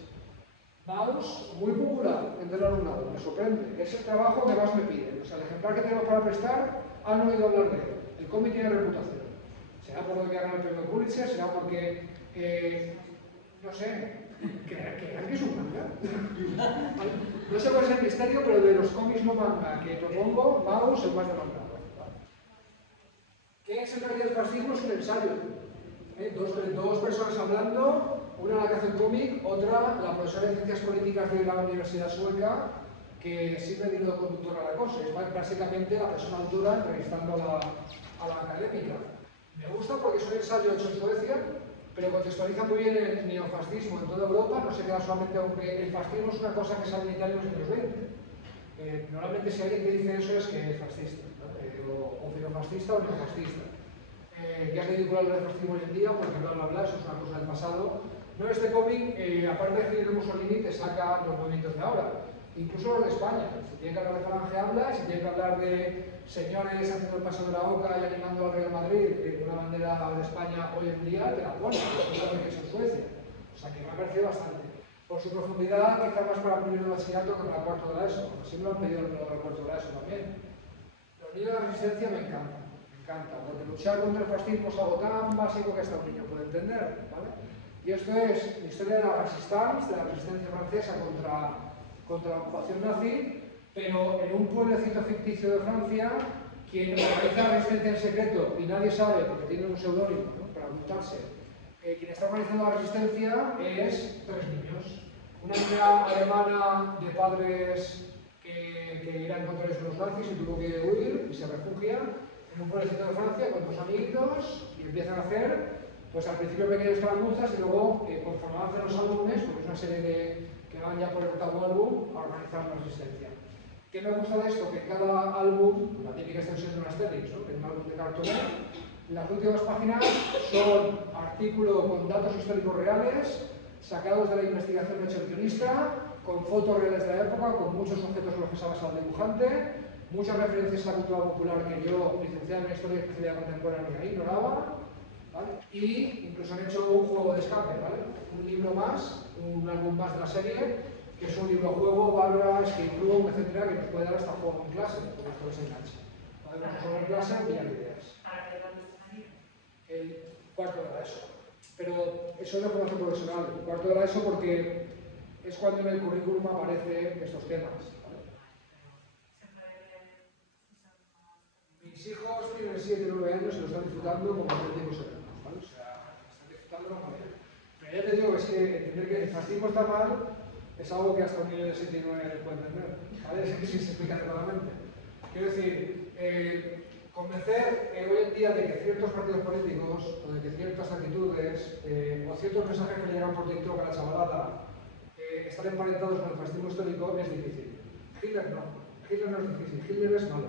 Maus, muy popular entre el alumnado, me sorprende. Es el trabajo que más me piden. O sea, el ejemplar que tenemos para prestar, han oído hablar de él. El cómic tiene reputación. Será por lo que hagan el premio Pulitzer, será porque, no sé, Crean que es un manga. No sé cuál es el misterio, pero de los cómics no manga que propongo, Maus es más demandado. ¿Qué es en realidad el fascismo? Es un ensayo. Dos personas hablando, una la que hace el cómic, otra la profesora de Ciencias Políticas de la Universidad Sueca, que sirve de hilo conductor a la cosa. Es básicamente la persona autora entrevistando a la académica. Me gusta porque es un ensayo hecho en Suecia, pero contextualiza muy bien el neofascismo en toda Europa. No se queda solamente, aunque el fascismo es una cosa que sale en Italia en los años 20. Normalmente si alguien que dice eso es que es fascista, ¿no? o filofascista o neofascista. Ya es ridículo hablar de fascismo hoy en día porque bla bla bla, eso es una cosa del pasado. No, este cómic, aparte de Hitler y Mussolini, te saca los movimientos de ahora, incluso los de España. Si tiene que hablar de Falange habla, si tiene que hablar de señores haciendo el paso de la Oca y animando al Real Madrid de una bandera de España hoy en día, te la pone, que es en Suecia. O sea que me ha parecido bastante. Por su profundidad, quizá más para primero de bachillerato que para cuarto de la ESO. Así me lo han pedido el cuarto de la ESO también. Los niños de la resistencia me encanta, porque luchar contra el fascismo es algo tan básico que hasta un niño puede entender, ¿vale? Y esto es la historia de la resistance, de la resistencia francesa contra la ocupación nazi, pero en un pueblecito ficticio de Francia, quien organiza la resistencia en secreto y nadie sabe, porque tiene un seudónimo, ¿no?, para ocultarse, quien está organizando la resistencia es 3 niños. Una niña alemana de padres que eran contrarios a los nazis y tuvo que huir y se refugia en un pueblecito de Francia con 2 amiguitos y empiezan a hacer, pues al principio pequeñas escaramuzas y luego, conforme avancen los álbumes, porque es una serie que van ya por el 8º álbum, a organizar la resistencia. ¿Qué me gusta de esto? Que cada álbum, la típica extensión de un Asterix, ¿no?, que es un álbum de cartón, las últimas páginas son artículos con datos históricos reales, sacados de la investigación de hecho guionista, con fotos reales de la época, con muchos objetos en los que se basa el dibujante, muchas referencias a la cultura popular que yo, licenciado en Historia y Especialidad Contemporánea, ignoraba, ¿vale? Y incluso han hecho un juego de escape, ¿vale? Un libro más, un álbum más de la serie, que es un libro juego, Bárbara, escape room, etcétera, que nos puede dar hasta juego en clase, porque esto les engancha. Podemos jugar en clase o pillar ideas. El cuarto de la ESO. Pero eso es de formación profesional. El cuarto de la ESO porque es cuando en el currículum aparecen estos temas. ¿Vale? Mis hijos tienen 7 y 9 años y lo están disfrutando como auténticos enanos, ¿vale? O sea, están disfrutando muy bien. Pero ya te digo que es que entender que el fascismo está mal es algo que hasta un niño de 7 y 9 puede entender, ¿vale? Es que sí se explica claramente. Quiero decir, convencer hoy en día de que ciertos partidos políticos o de que ciertas actitudes o ciertos mensajes que llegan por TikTok a la chavalada están emparentados con el fascismo histórico es difícil. Hitler no es difícil, Hitler es malo,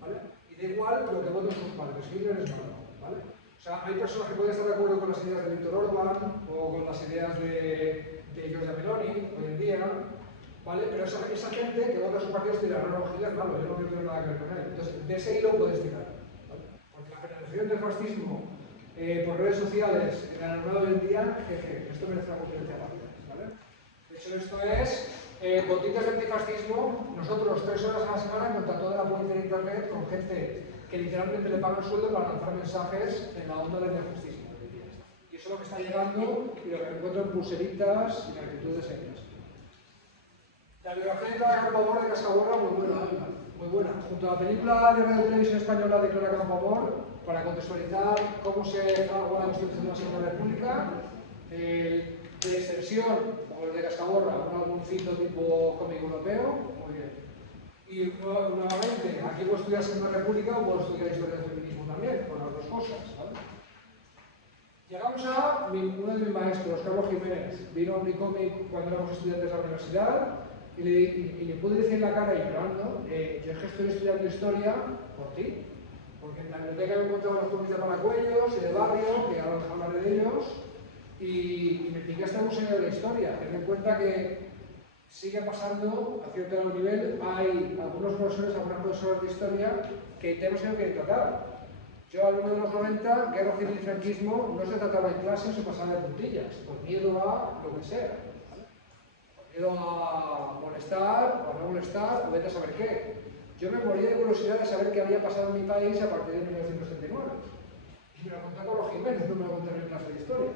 ¿vale? Y da igual lo que voten sus padres, Hitler es malo, ¿vale? O sea, hay personas que pueden estar de acuerdo con las ideas de Víctor Orbán o con las ideas de Giorgia Meloni hoy en día, ¿vale? Pero esa gente que vota a sus partidos dirá, no, Hitler es malo, yo no quiero tener nada que ver con él. Entonces, de ese hilo puedes tirar, ¿vale? Porque la generación del fascismo por redes sociales en el alumnado hoy en día, esto merece una conferencia aparte, ¿vale? De hecho, esto es botitas de antifascismo, nosotros 3 horas a la semana contra toda la política de internet con gente que literalmente le paga el sueldo para lanzar mensajes en la onda del neofascismo. Y eso es lo que está llegando y lo que encuentro en pulseritas y en actitudes serias. La biografía de Clara Campoamor de Casaborra, muy buena. Junto a la película de Radio Televisión Española de Clara Campoamor, para contextualizar cómo se fraguó la Constitución de la Segunda República, de extensión, como el de Casaborra, un álbumcito tipo cómic europeo, muy bien. Y nuevamente, aquí puedo estudiar Segunda República o puedo estudiar Historia del Feminismo también, con las dos cosas, ¿vale? Llegamos a uno de mis maestros, Carlos Jiménez. Vino a Unicómic cuando éramos estudiantes de la universidad y le pude decir en la cara, y llorando, yo es que estoy estudiando historia por ti, porque en la biblioteca me encontraba los cómics de Paracuellos y de Barrio, que ahora hablaré de ellos, y me piqué hasta el museo de la historia. Ten en cuenta que sigue pasando a cierto nivel, hay algunos profesores, algunas profesoras de historia que tenemos que tratar. Yo, alumno de los 90, guerra civil y franquismo, no se trataba en clase, se pasaba de puntillas, por miedo a lo que sea. Por miedo a molestar, o a no molestar, o vete a saber qué. Yo me moría de curiosidad de saber qué había pasado en mi país a partir de 1979. Y me lo contó Carlos Jiménez, no me lo conté en clase de historia.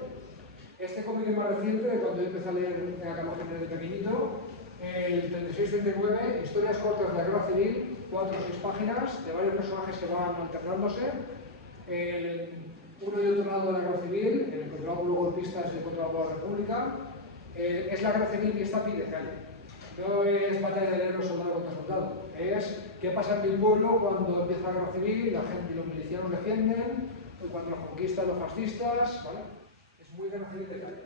Este cómic es más reciente, de cuando yo empecé a leer a Carlos Jiménez de pequeñito. El 36-39, historias cortas de la Guerra Civil, 4 o 6 páginas, de varios personajes que van alternándose. Uno y otro lado de la Guerra Civil, el controlado por los golpistas y el controlado por la República. Es la Guerra Civil y está a pie de calle. No es batalla de héroes soldado contra soldado. Es qué pasa en mi pueblo cuando empieza la Guerra Civil, la gente y los milicianos defienden, cuando los conquistan los fascistas, ¿vale? Es muy Guerra Civil de calle.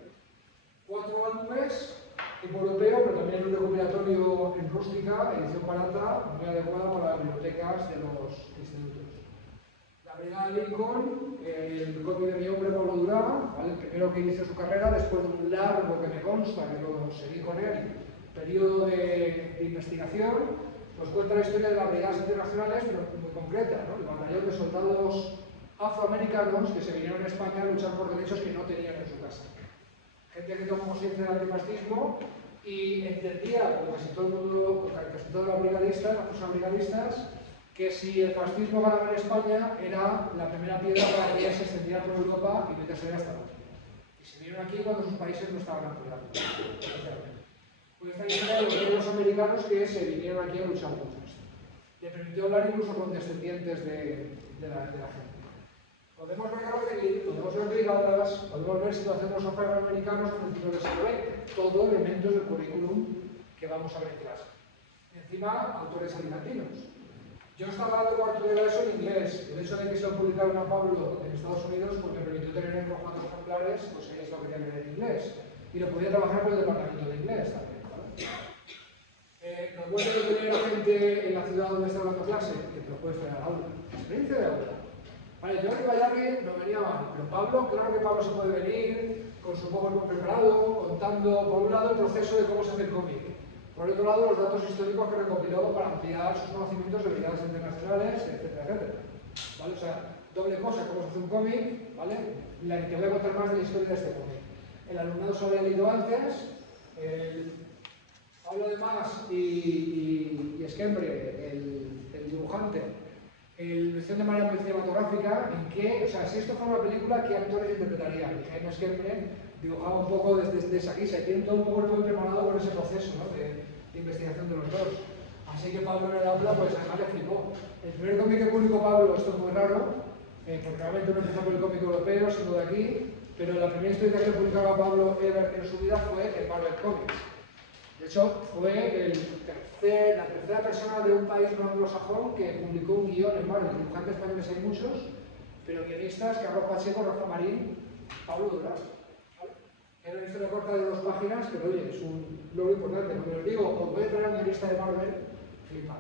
4 álbumes, tipo europeo, pero también un recopilatorio en rústica, edición barata, muy adecuada para las bibliotecas de los institutos. La Brigada Lincoln, el cómic de mi hombre Pablo Durán, ¿vale? El primero que inició su carrera, después de un largo, que me consta, que lo seguí con él, periodo de investigación, pues cuenta la historia de las brigadas internacionales, pero muy concreta, ¿no? El batallón de soldados afroamericanos que se vinieron a España a luchar por derechos que no tenían en su casa. Gente que tomó conciencia del antifascismo y entendía, como casi todo el mundo, casi todos los brigadistas, las personas brigadistas, que si el fascismo ganaba en España era la primera piedra para que ya se extendiera por Europa y meterse hasta la Europa. Y se vinieron aquí cuando sus países no estaban apoyando. Pues esta historia de los americanos que se vinieron aquí a luchar contra esto. Le permitió hablar incluso con descendientes de la gente. Podemos ver Guerra Civil, podemos ver brigadas, podemos ver situaciones afroamericanos en el siglo del siglo XX, todo elementos del currículum que vamos a ver en clase. Encima, autores alicantinos. Yo estaba dando cuarto de eso en inglés. El hecho de que se lo publicaron a Pablo en Estados Unidos, pues me permitió tener en formatos ejemplares, pues ellos lo querían leer en inglés. Y lo podía trabajar con el departamento de inglés también. ¿Vale? Lo bueno de tener a gente en la ciudad donde está dando clase, que te lo puedes traer al aula. Experiencia de aula. Vale, yo que Vallarri no venía mal, pero Pablo, claro que Pablo se puede venir con su PowerPoint preparado, contando por un lado el proceso de cómo se hace el cómic, por otro lado los datos históricos que recopiló para ampliar sus conocimientos de brigadas internacionales, etcétera, etcétera. ¿Vale? O sea, doble cosa, cómo se hace un cómic, ¿vale? Te voy a contar más de la historia de este cómic. El alumnado se había leído antes, Pablo de Mas y Esquembre, el dibujante, la versión de manera muy cinematográfica, en que, o sea, si esto fuera una película, ¿qué actores interpretarían? Y Jaime Esquembre dibujaba un poco desde esa guisa y tiene todo un poco muy preparado por ese proceso, ¿no? de investigación de los dos. Así que Pablo en el aula, pues además le flipó. El primer cómic que publicó Pablo, esto es muy raro, porque realmente no empezó por el cómic europeo, sino de aquí, pero la primera historia que publicaba Pablo en su vida fue el Marvel Comics. De hecho, fue la tercera persona de un país no anglosajón que publicó un guión en Marvel. Dibujantes españoles hay muchos, pero guionistas, Carlos Pacheco, Rafa Marín, Pablo Durán. ¿Vale? Era una historia corta de 2 páginas, pero oye, es un logro importante. Cuando os digo, os voy a traer un guionista de Marvel, flipad.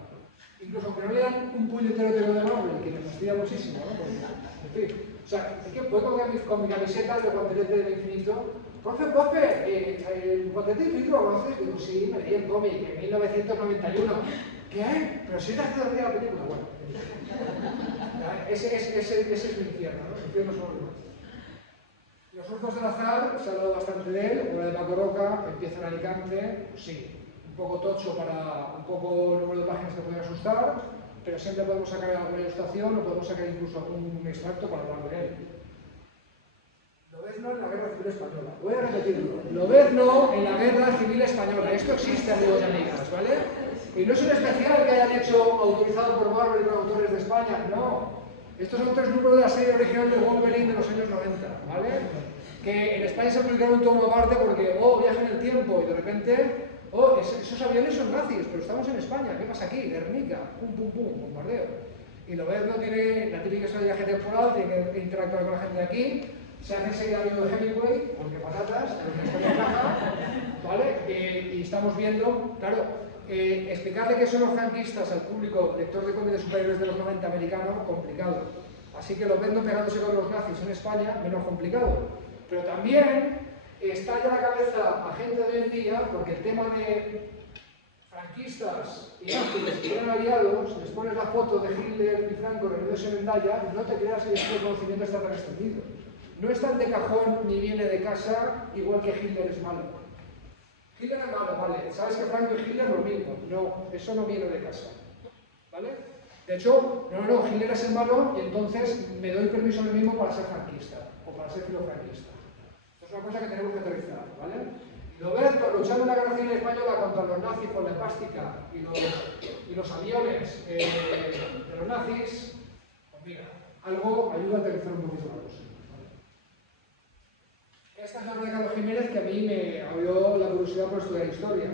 Incluso aunque no lean un puñetero de Marvel, que me fastidia muchísimo, ¿no? Porque, en fin, o sea, es que puedo coger mi camiseta de guantelete del infinito. Profe, el guantelete del infinito lo conoces. Digo, sí, me leí el cómic en 1991. ¿Qué? Pero si te hace dormir la película. Bueno, ese es mi infierno, ¿no? El infierno son los Hurtos del Azar, se ha hablado bastante de él, obra de Paco Roca, empieza en Alicante, pues sí, un poco tocho para un poco el número de páginas que puede asustar, pero siempre podemos sacar alguna ilustración o podemos sacar incluso un extracto para hablar de él. Lobezno en la Guerra Civil Española. Voy a repetirlo. Lobezno en la Guerra Civil Española. Esto existe, amigos y amigas, ¿vale? Y no es un especial que hayan hecho autorizado por Marvel y por autores de España, no. Estos son 3 números de la serie original de Wolverine de los años 90, ¿vale? Que en España se publicaron un tomo aparte porque, viaje en el tiempo, y de repente, esos aviones son nazis, pero estamos en España, ¿qué pasa aquí? Guernica, pum, pum, pum, bombardeo. Y Lobezno tiene la típica historia de viaje temporal, tiene que interactuar con la gente de aquí, se hace enseguida amigo de Hemingway, porque patatas, pero no está ¿vale? Y estamos viendo, claro, explicarle qué son los franquistas al público lector de cómics de superhéroes de los 90 americano, complicado. Así que Lobezno pegándose con los nazis en España, menos complicado. Pero también estalla la cabeza a gente de hoy en día, porque el tema de franquistas y nazis que eran aliados, les pones la foto de Hitler y Franco reunidos en Mendaya, no te creas que este conocimiento está tan extendido. No es tan de cajón ni viene de casa, igual que Hitler es malo. Hitler es malo, vale. ¿Sabes que Franco y Hitler lo mismo? No, eso no viene de casa. ¿Vale? De hecho, no, Hitler es el malo y entonces me doy permiso a mí mismo para ser franquista o para ser filofranquista. Esto es una cosa que tenemos que aterrizar, ¿vale? Y lo ves, luchando en la Guerra Civil Española contra los nazis con la hepástica y los aviones de los nazis, pues mira, algo ayuda a aterrizar un poquito la cosa. Esta es la vida de Carlos Jiménez que a mí me abrió la curiosidad por estudiar historia.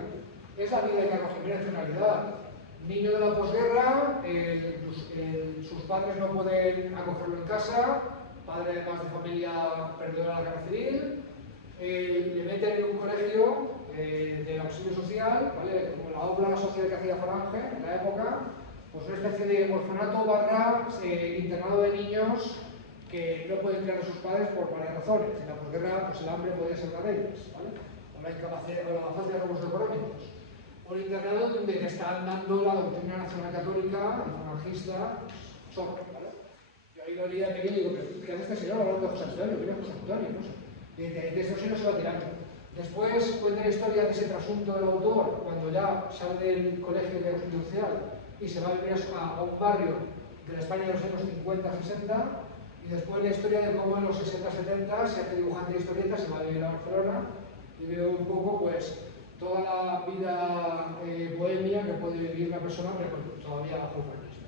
Es la vida de Carlos Jiménez en realidad. Niño de la posguerra, sus padres no pueden acogerlo en casa, padre además de familia perdió en la guerra civil, le meten en un colegio de auxilio social, ¿vale? Como la obra social que hacía Falange en la época, pues una especie de orfanato barra internado de niños que no pueden criar a sus padres por varias razones. En la posguerra, pues el hambre podía ser una de ellas, ¿vale? O la incapacidad o la falta de recursos económicos. O el internado donde te están dando la doctrina nacional católica, monarquista, sobre, ¿vale? Yo ahí lo leía pequeño y digo, ¿qué hace este señor hablando de José Antonio? ¿Quién es José Antonio? No sé. Y de esto sí no se va tirando. Después cuenta la historia de ese trasunto del autor, cuando ya sale del colegio de auxilio social y se va a vivir a un barrio de la España de los años 50-60, y después la historia de cómo en los 60-70 se hace dibujante de historietas, se va a vivir a Barcelona, y veo un poco, pues, toda la vida bohemia que puede vivir una persona, pero todavía bajo el franquismo.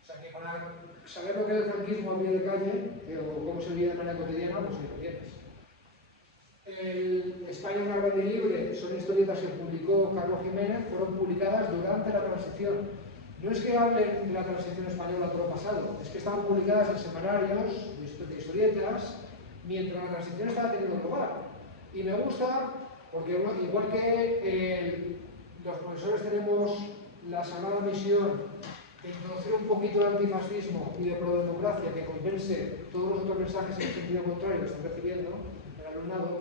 O sea que para saber lo que es el franquismo a pie de calle, o cómo se vive de manera cotidiana, pues ahí lo tienes. El España una grande y libre son historietas que publicó Carlos Jiménez, fueron publicadas durante la transición. No es que hablen de la transición española por lo pasado, es que estaban publicadas en semanarios de historietas mientras la transición estaba teniendo lugar. Y me gusta porque, igual que los profesores tenemos la sagrada misión de introducir un poquito el antifascismo y de prodemocracia que compense todos los otros mensajes en el sentido contrario que están recibiendo el alumnado,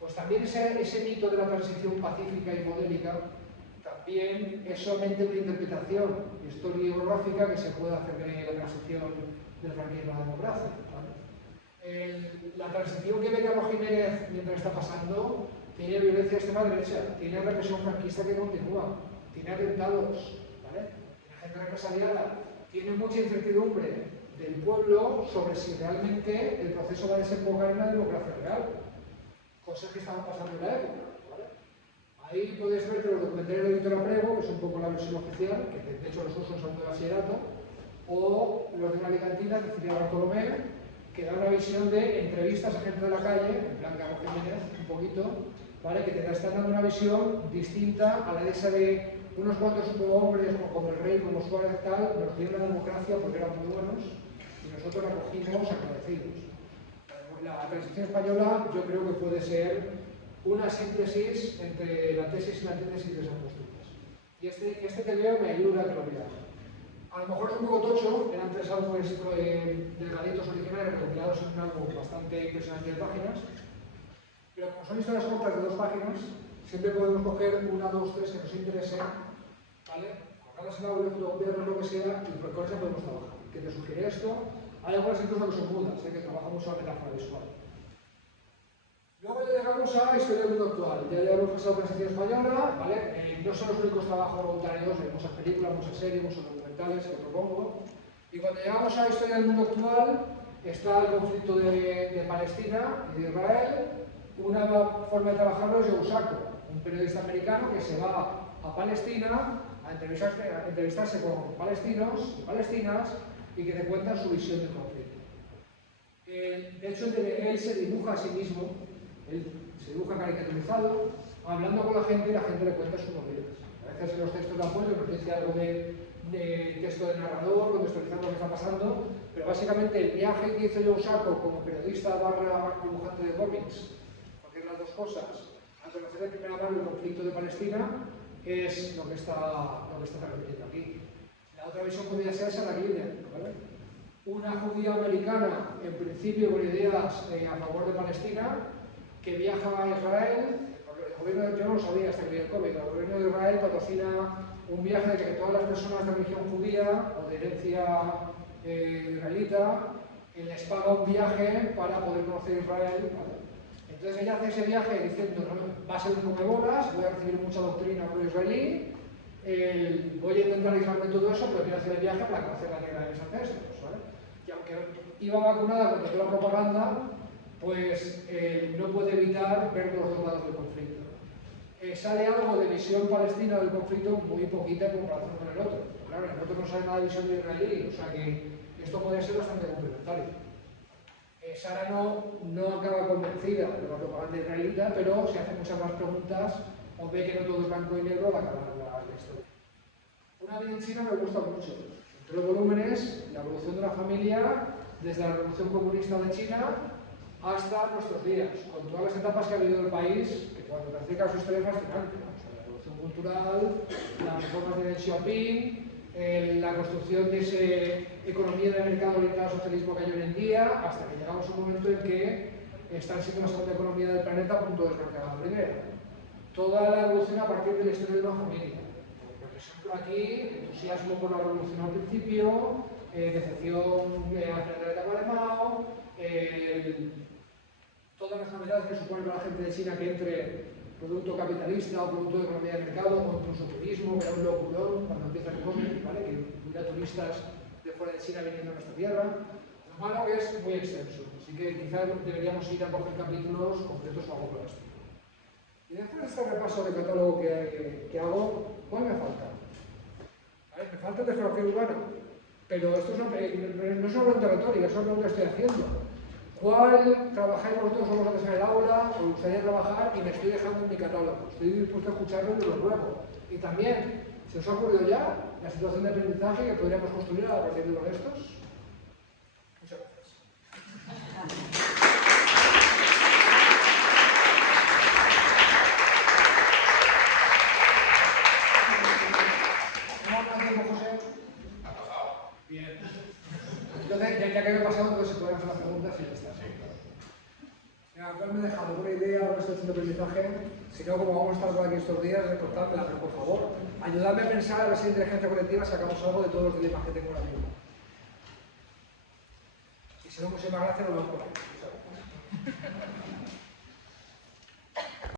pues también ese mito de la transición pacífica y modélica también es solamente una interpretación historiográfica que se puede hacer de la transición del franquismo a la democracia, ¿vale? La transición que ve Carlos Jiménez mientras está pasando tiene violencia de extrema derecha, tiene represión franquista que continúa, tiene atentados, ¿vale? Tiene gente represaliada, tiene mucha incertidumbre del pueblo sobre si realmente el proceso va a desembocar en una democracia real, cosas que estaban pasando en la época. Ahí podéis ver que los documentales de Víctor Abrego, que es un poco la versión oficial, que de hecho los uso en segundo de bachillerato, o los de una alicantina de Cecilia Bartolomé, que da una visión de entrevistas a gente de la calle, en plan Carlos Jiménez, un poquito, ¿vale? Que te están dando una visión distinta a la de esa de unos cuantos hombres, como el rey, como Suárez, tal, nos dieron la democracia porque eran muy buenos, y nosotros la cogimos agradecidos. La transición española yo creo que puede ser una síntesis entre la tesis y la antítesis de esas posturas. Y este que veo me ayuda a que lo veáis. A lo mejor es un poco tocho, eran 3 álbumes delgaditos originales recopilados en un álbum bastante impresionante de páginas, pero como son historias cortas de 2 páginas, siempre podemos coger 1, 2, 3 que nos interese, ¿vale? Colocarlas en la fotocopiadora o lo que sea, y con eso podemos trabajar. Que te sugiere esto, hay algunas incluso que son mudas, que trabajan mucho la metáfora visual. Luego ya llegamos a Historia del Mundo Actual. Ya hemos pasado Transición Española, ¿vale? No son los únicos trabajos voluntarios, hay muchas películas, muchas series, muchos documentales que propongo. Y cuando llegamos a Historia del Mundo Actual, está el conflicto de Palestina y de Israel. Una forma de trabajarlo es Joe Sacco, un periodista americano que se va a Palestina a entrevistarse con palestinos y palestinas y que te cuentan su visión del conflicto. De hecho, él se dibuja a sí mismo. Él se dibuja caricaturizado, hablando con la gente y la gente le cuenta sus novelas. A veces en los textos de apoyo nos dice algo de texto de narrador, contextualizando lo que está pasando, pero básicamente el viaje que hizo Joe Sacco como periodista barra dibujante de cómics, porque las dos cosas, a conocer de primera mano el conflicto de Palestina, es lo que está transmitiendo aquí. La otra visión podría ser Sarah Gilder, ¿vale? Una judía americana, en principio con ideas a favor de Palestina, que viaja a Israel. El gobierno de, yo no lo sabía hasta que vi el cómic, el gobierno de Israel patrocina un viaje de que todas las personas de religión judía o de herencia israelita les paga un viaje para poder conocer Israel, ¿vale? Entonces ella hace ese viaje diciendo, no, va a ser un comebolas, voy a recibir mucha doctrina pro-israelí, voy a intentar aislarme todo eso, pero quiero hacer el viaje para conocer la tierra de mis ancestros, ¿vale? Y aunque iba vacunada contra toda la propaganda, pues no puede evitar ver los dos lados del conflicto. Sale algo de visión palestina del conflicto muy poquita en comparación con el otro. Claro, en el otro no sale nada de visión de israelí, o sea que esto puede ser bastante complementario. Sara no acaba convencida de la propaganda israelita, pero se hace muchas más preguntas o ve que no todo es blanco y negro al acabar la historia. Una vida en China me gusta mucho. Entre los volúmenes, la evolución de la familia, desde la Revolución Comunista de China hasta nuestros días, con todas las etapas que ha vivido el país, que cuando te acercas a su historia es fascinante, ¿no? O sea, la revolución cultural, las reformas de Deng Xiaoping, la construcción de esa economía de mercado orientada al socialismo que hay hoy en día, hasta que llegamos a un momento en que están siendo la segunda economía del planeta a punto de desbancar a la primera. Toda la evolución a partir de la historia de una familia. Por ejemplo, aquí, entusiasmo por la revolución al principio, decepción hacia la etapa de Mao, todas las novedades que supone para la gente de China que entre producto capitalista o producto de economía de mercado o incluso turismo, que era un locurón cuando empieza el COVID, ¿vale? Que hubiera turistas de fuera de China viniendo a nuestra tierra. Lo malo que es muy extenso, así que quizás deberíamos ir a coger capítulos concretos o algo por el estilo. Y después de este repaso de catálogo que hago, ¿cuál me falta? A ver, me falta tecnología urbana, pero esto no es una pregunta retórica, es una pregunta que estoy haciendo. ¿Cuál trabajáis vosotros o vosotros en el aula? ¿Os gustaría trabajar? Y me estoy dejando en mi catálogo. Estoy dispuesto a escucharlo y lo ruego. Y también, ¿se os ha ocurrido ya la situación de aprendizaje que podríamos construir a partir de uno de estos? Muchas gracias. ¿Cómo más tiempo, José? ¿Ha pasado? Bien. Entonces, ya que me he pasado, entonces se pueden hacer las preguntas y ya está. ¿Cuál me he dejado? ¿Alguna idea o situación de aprendizaje? Si no, como vamos a estar por aquí estos días, recortármela, pero por favor, ayudadme a pensar a ver si en inteligencia colectiva sacamos algo de todos los dilemas que tengo ahora mismo. Y si no, muchísimas gracias, nos vemos por ahí.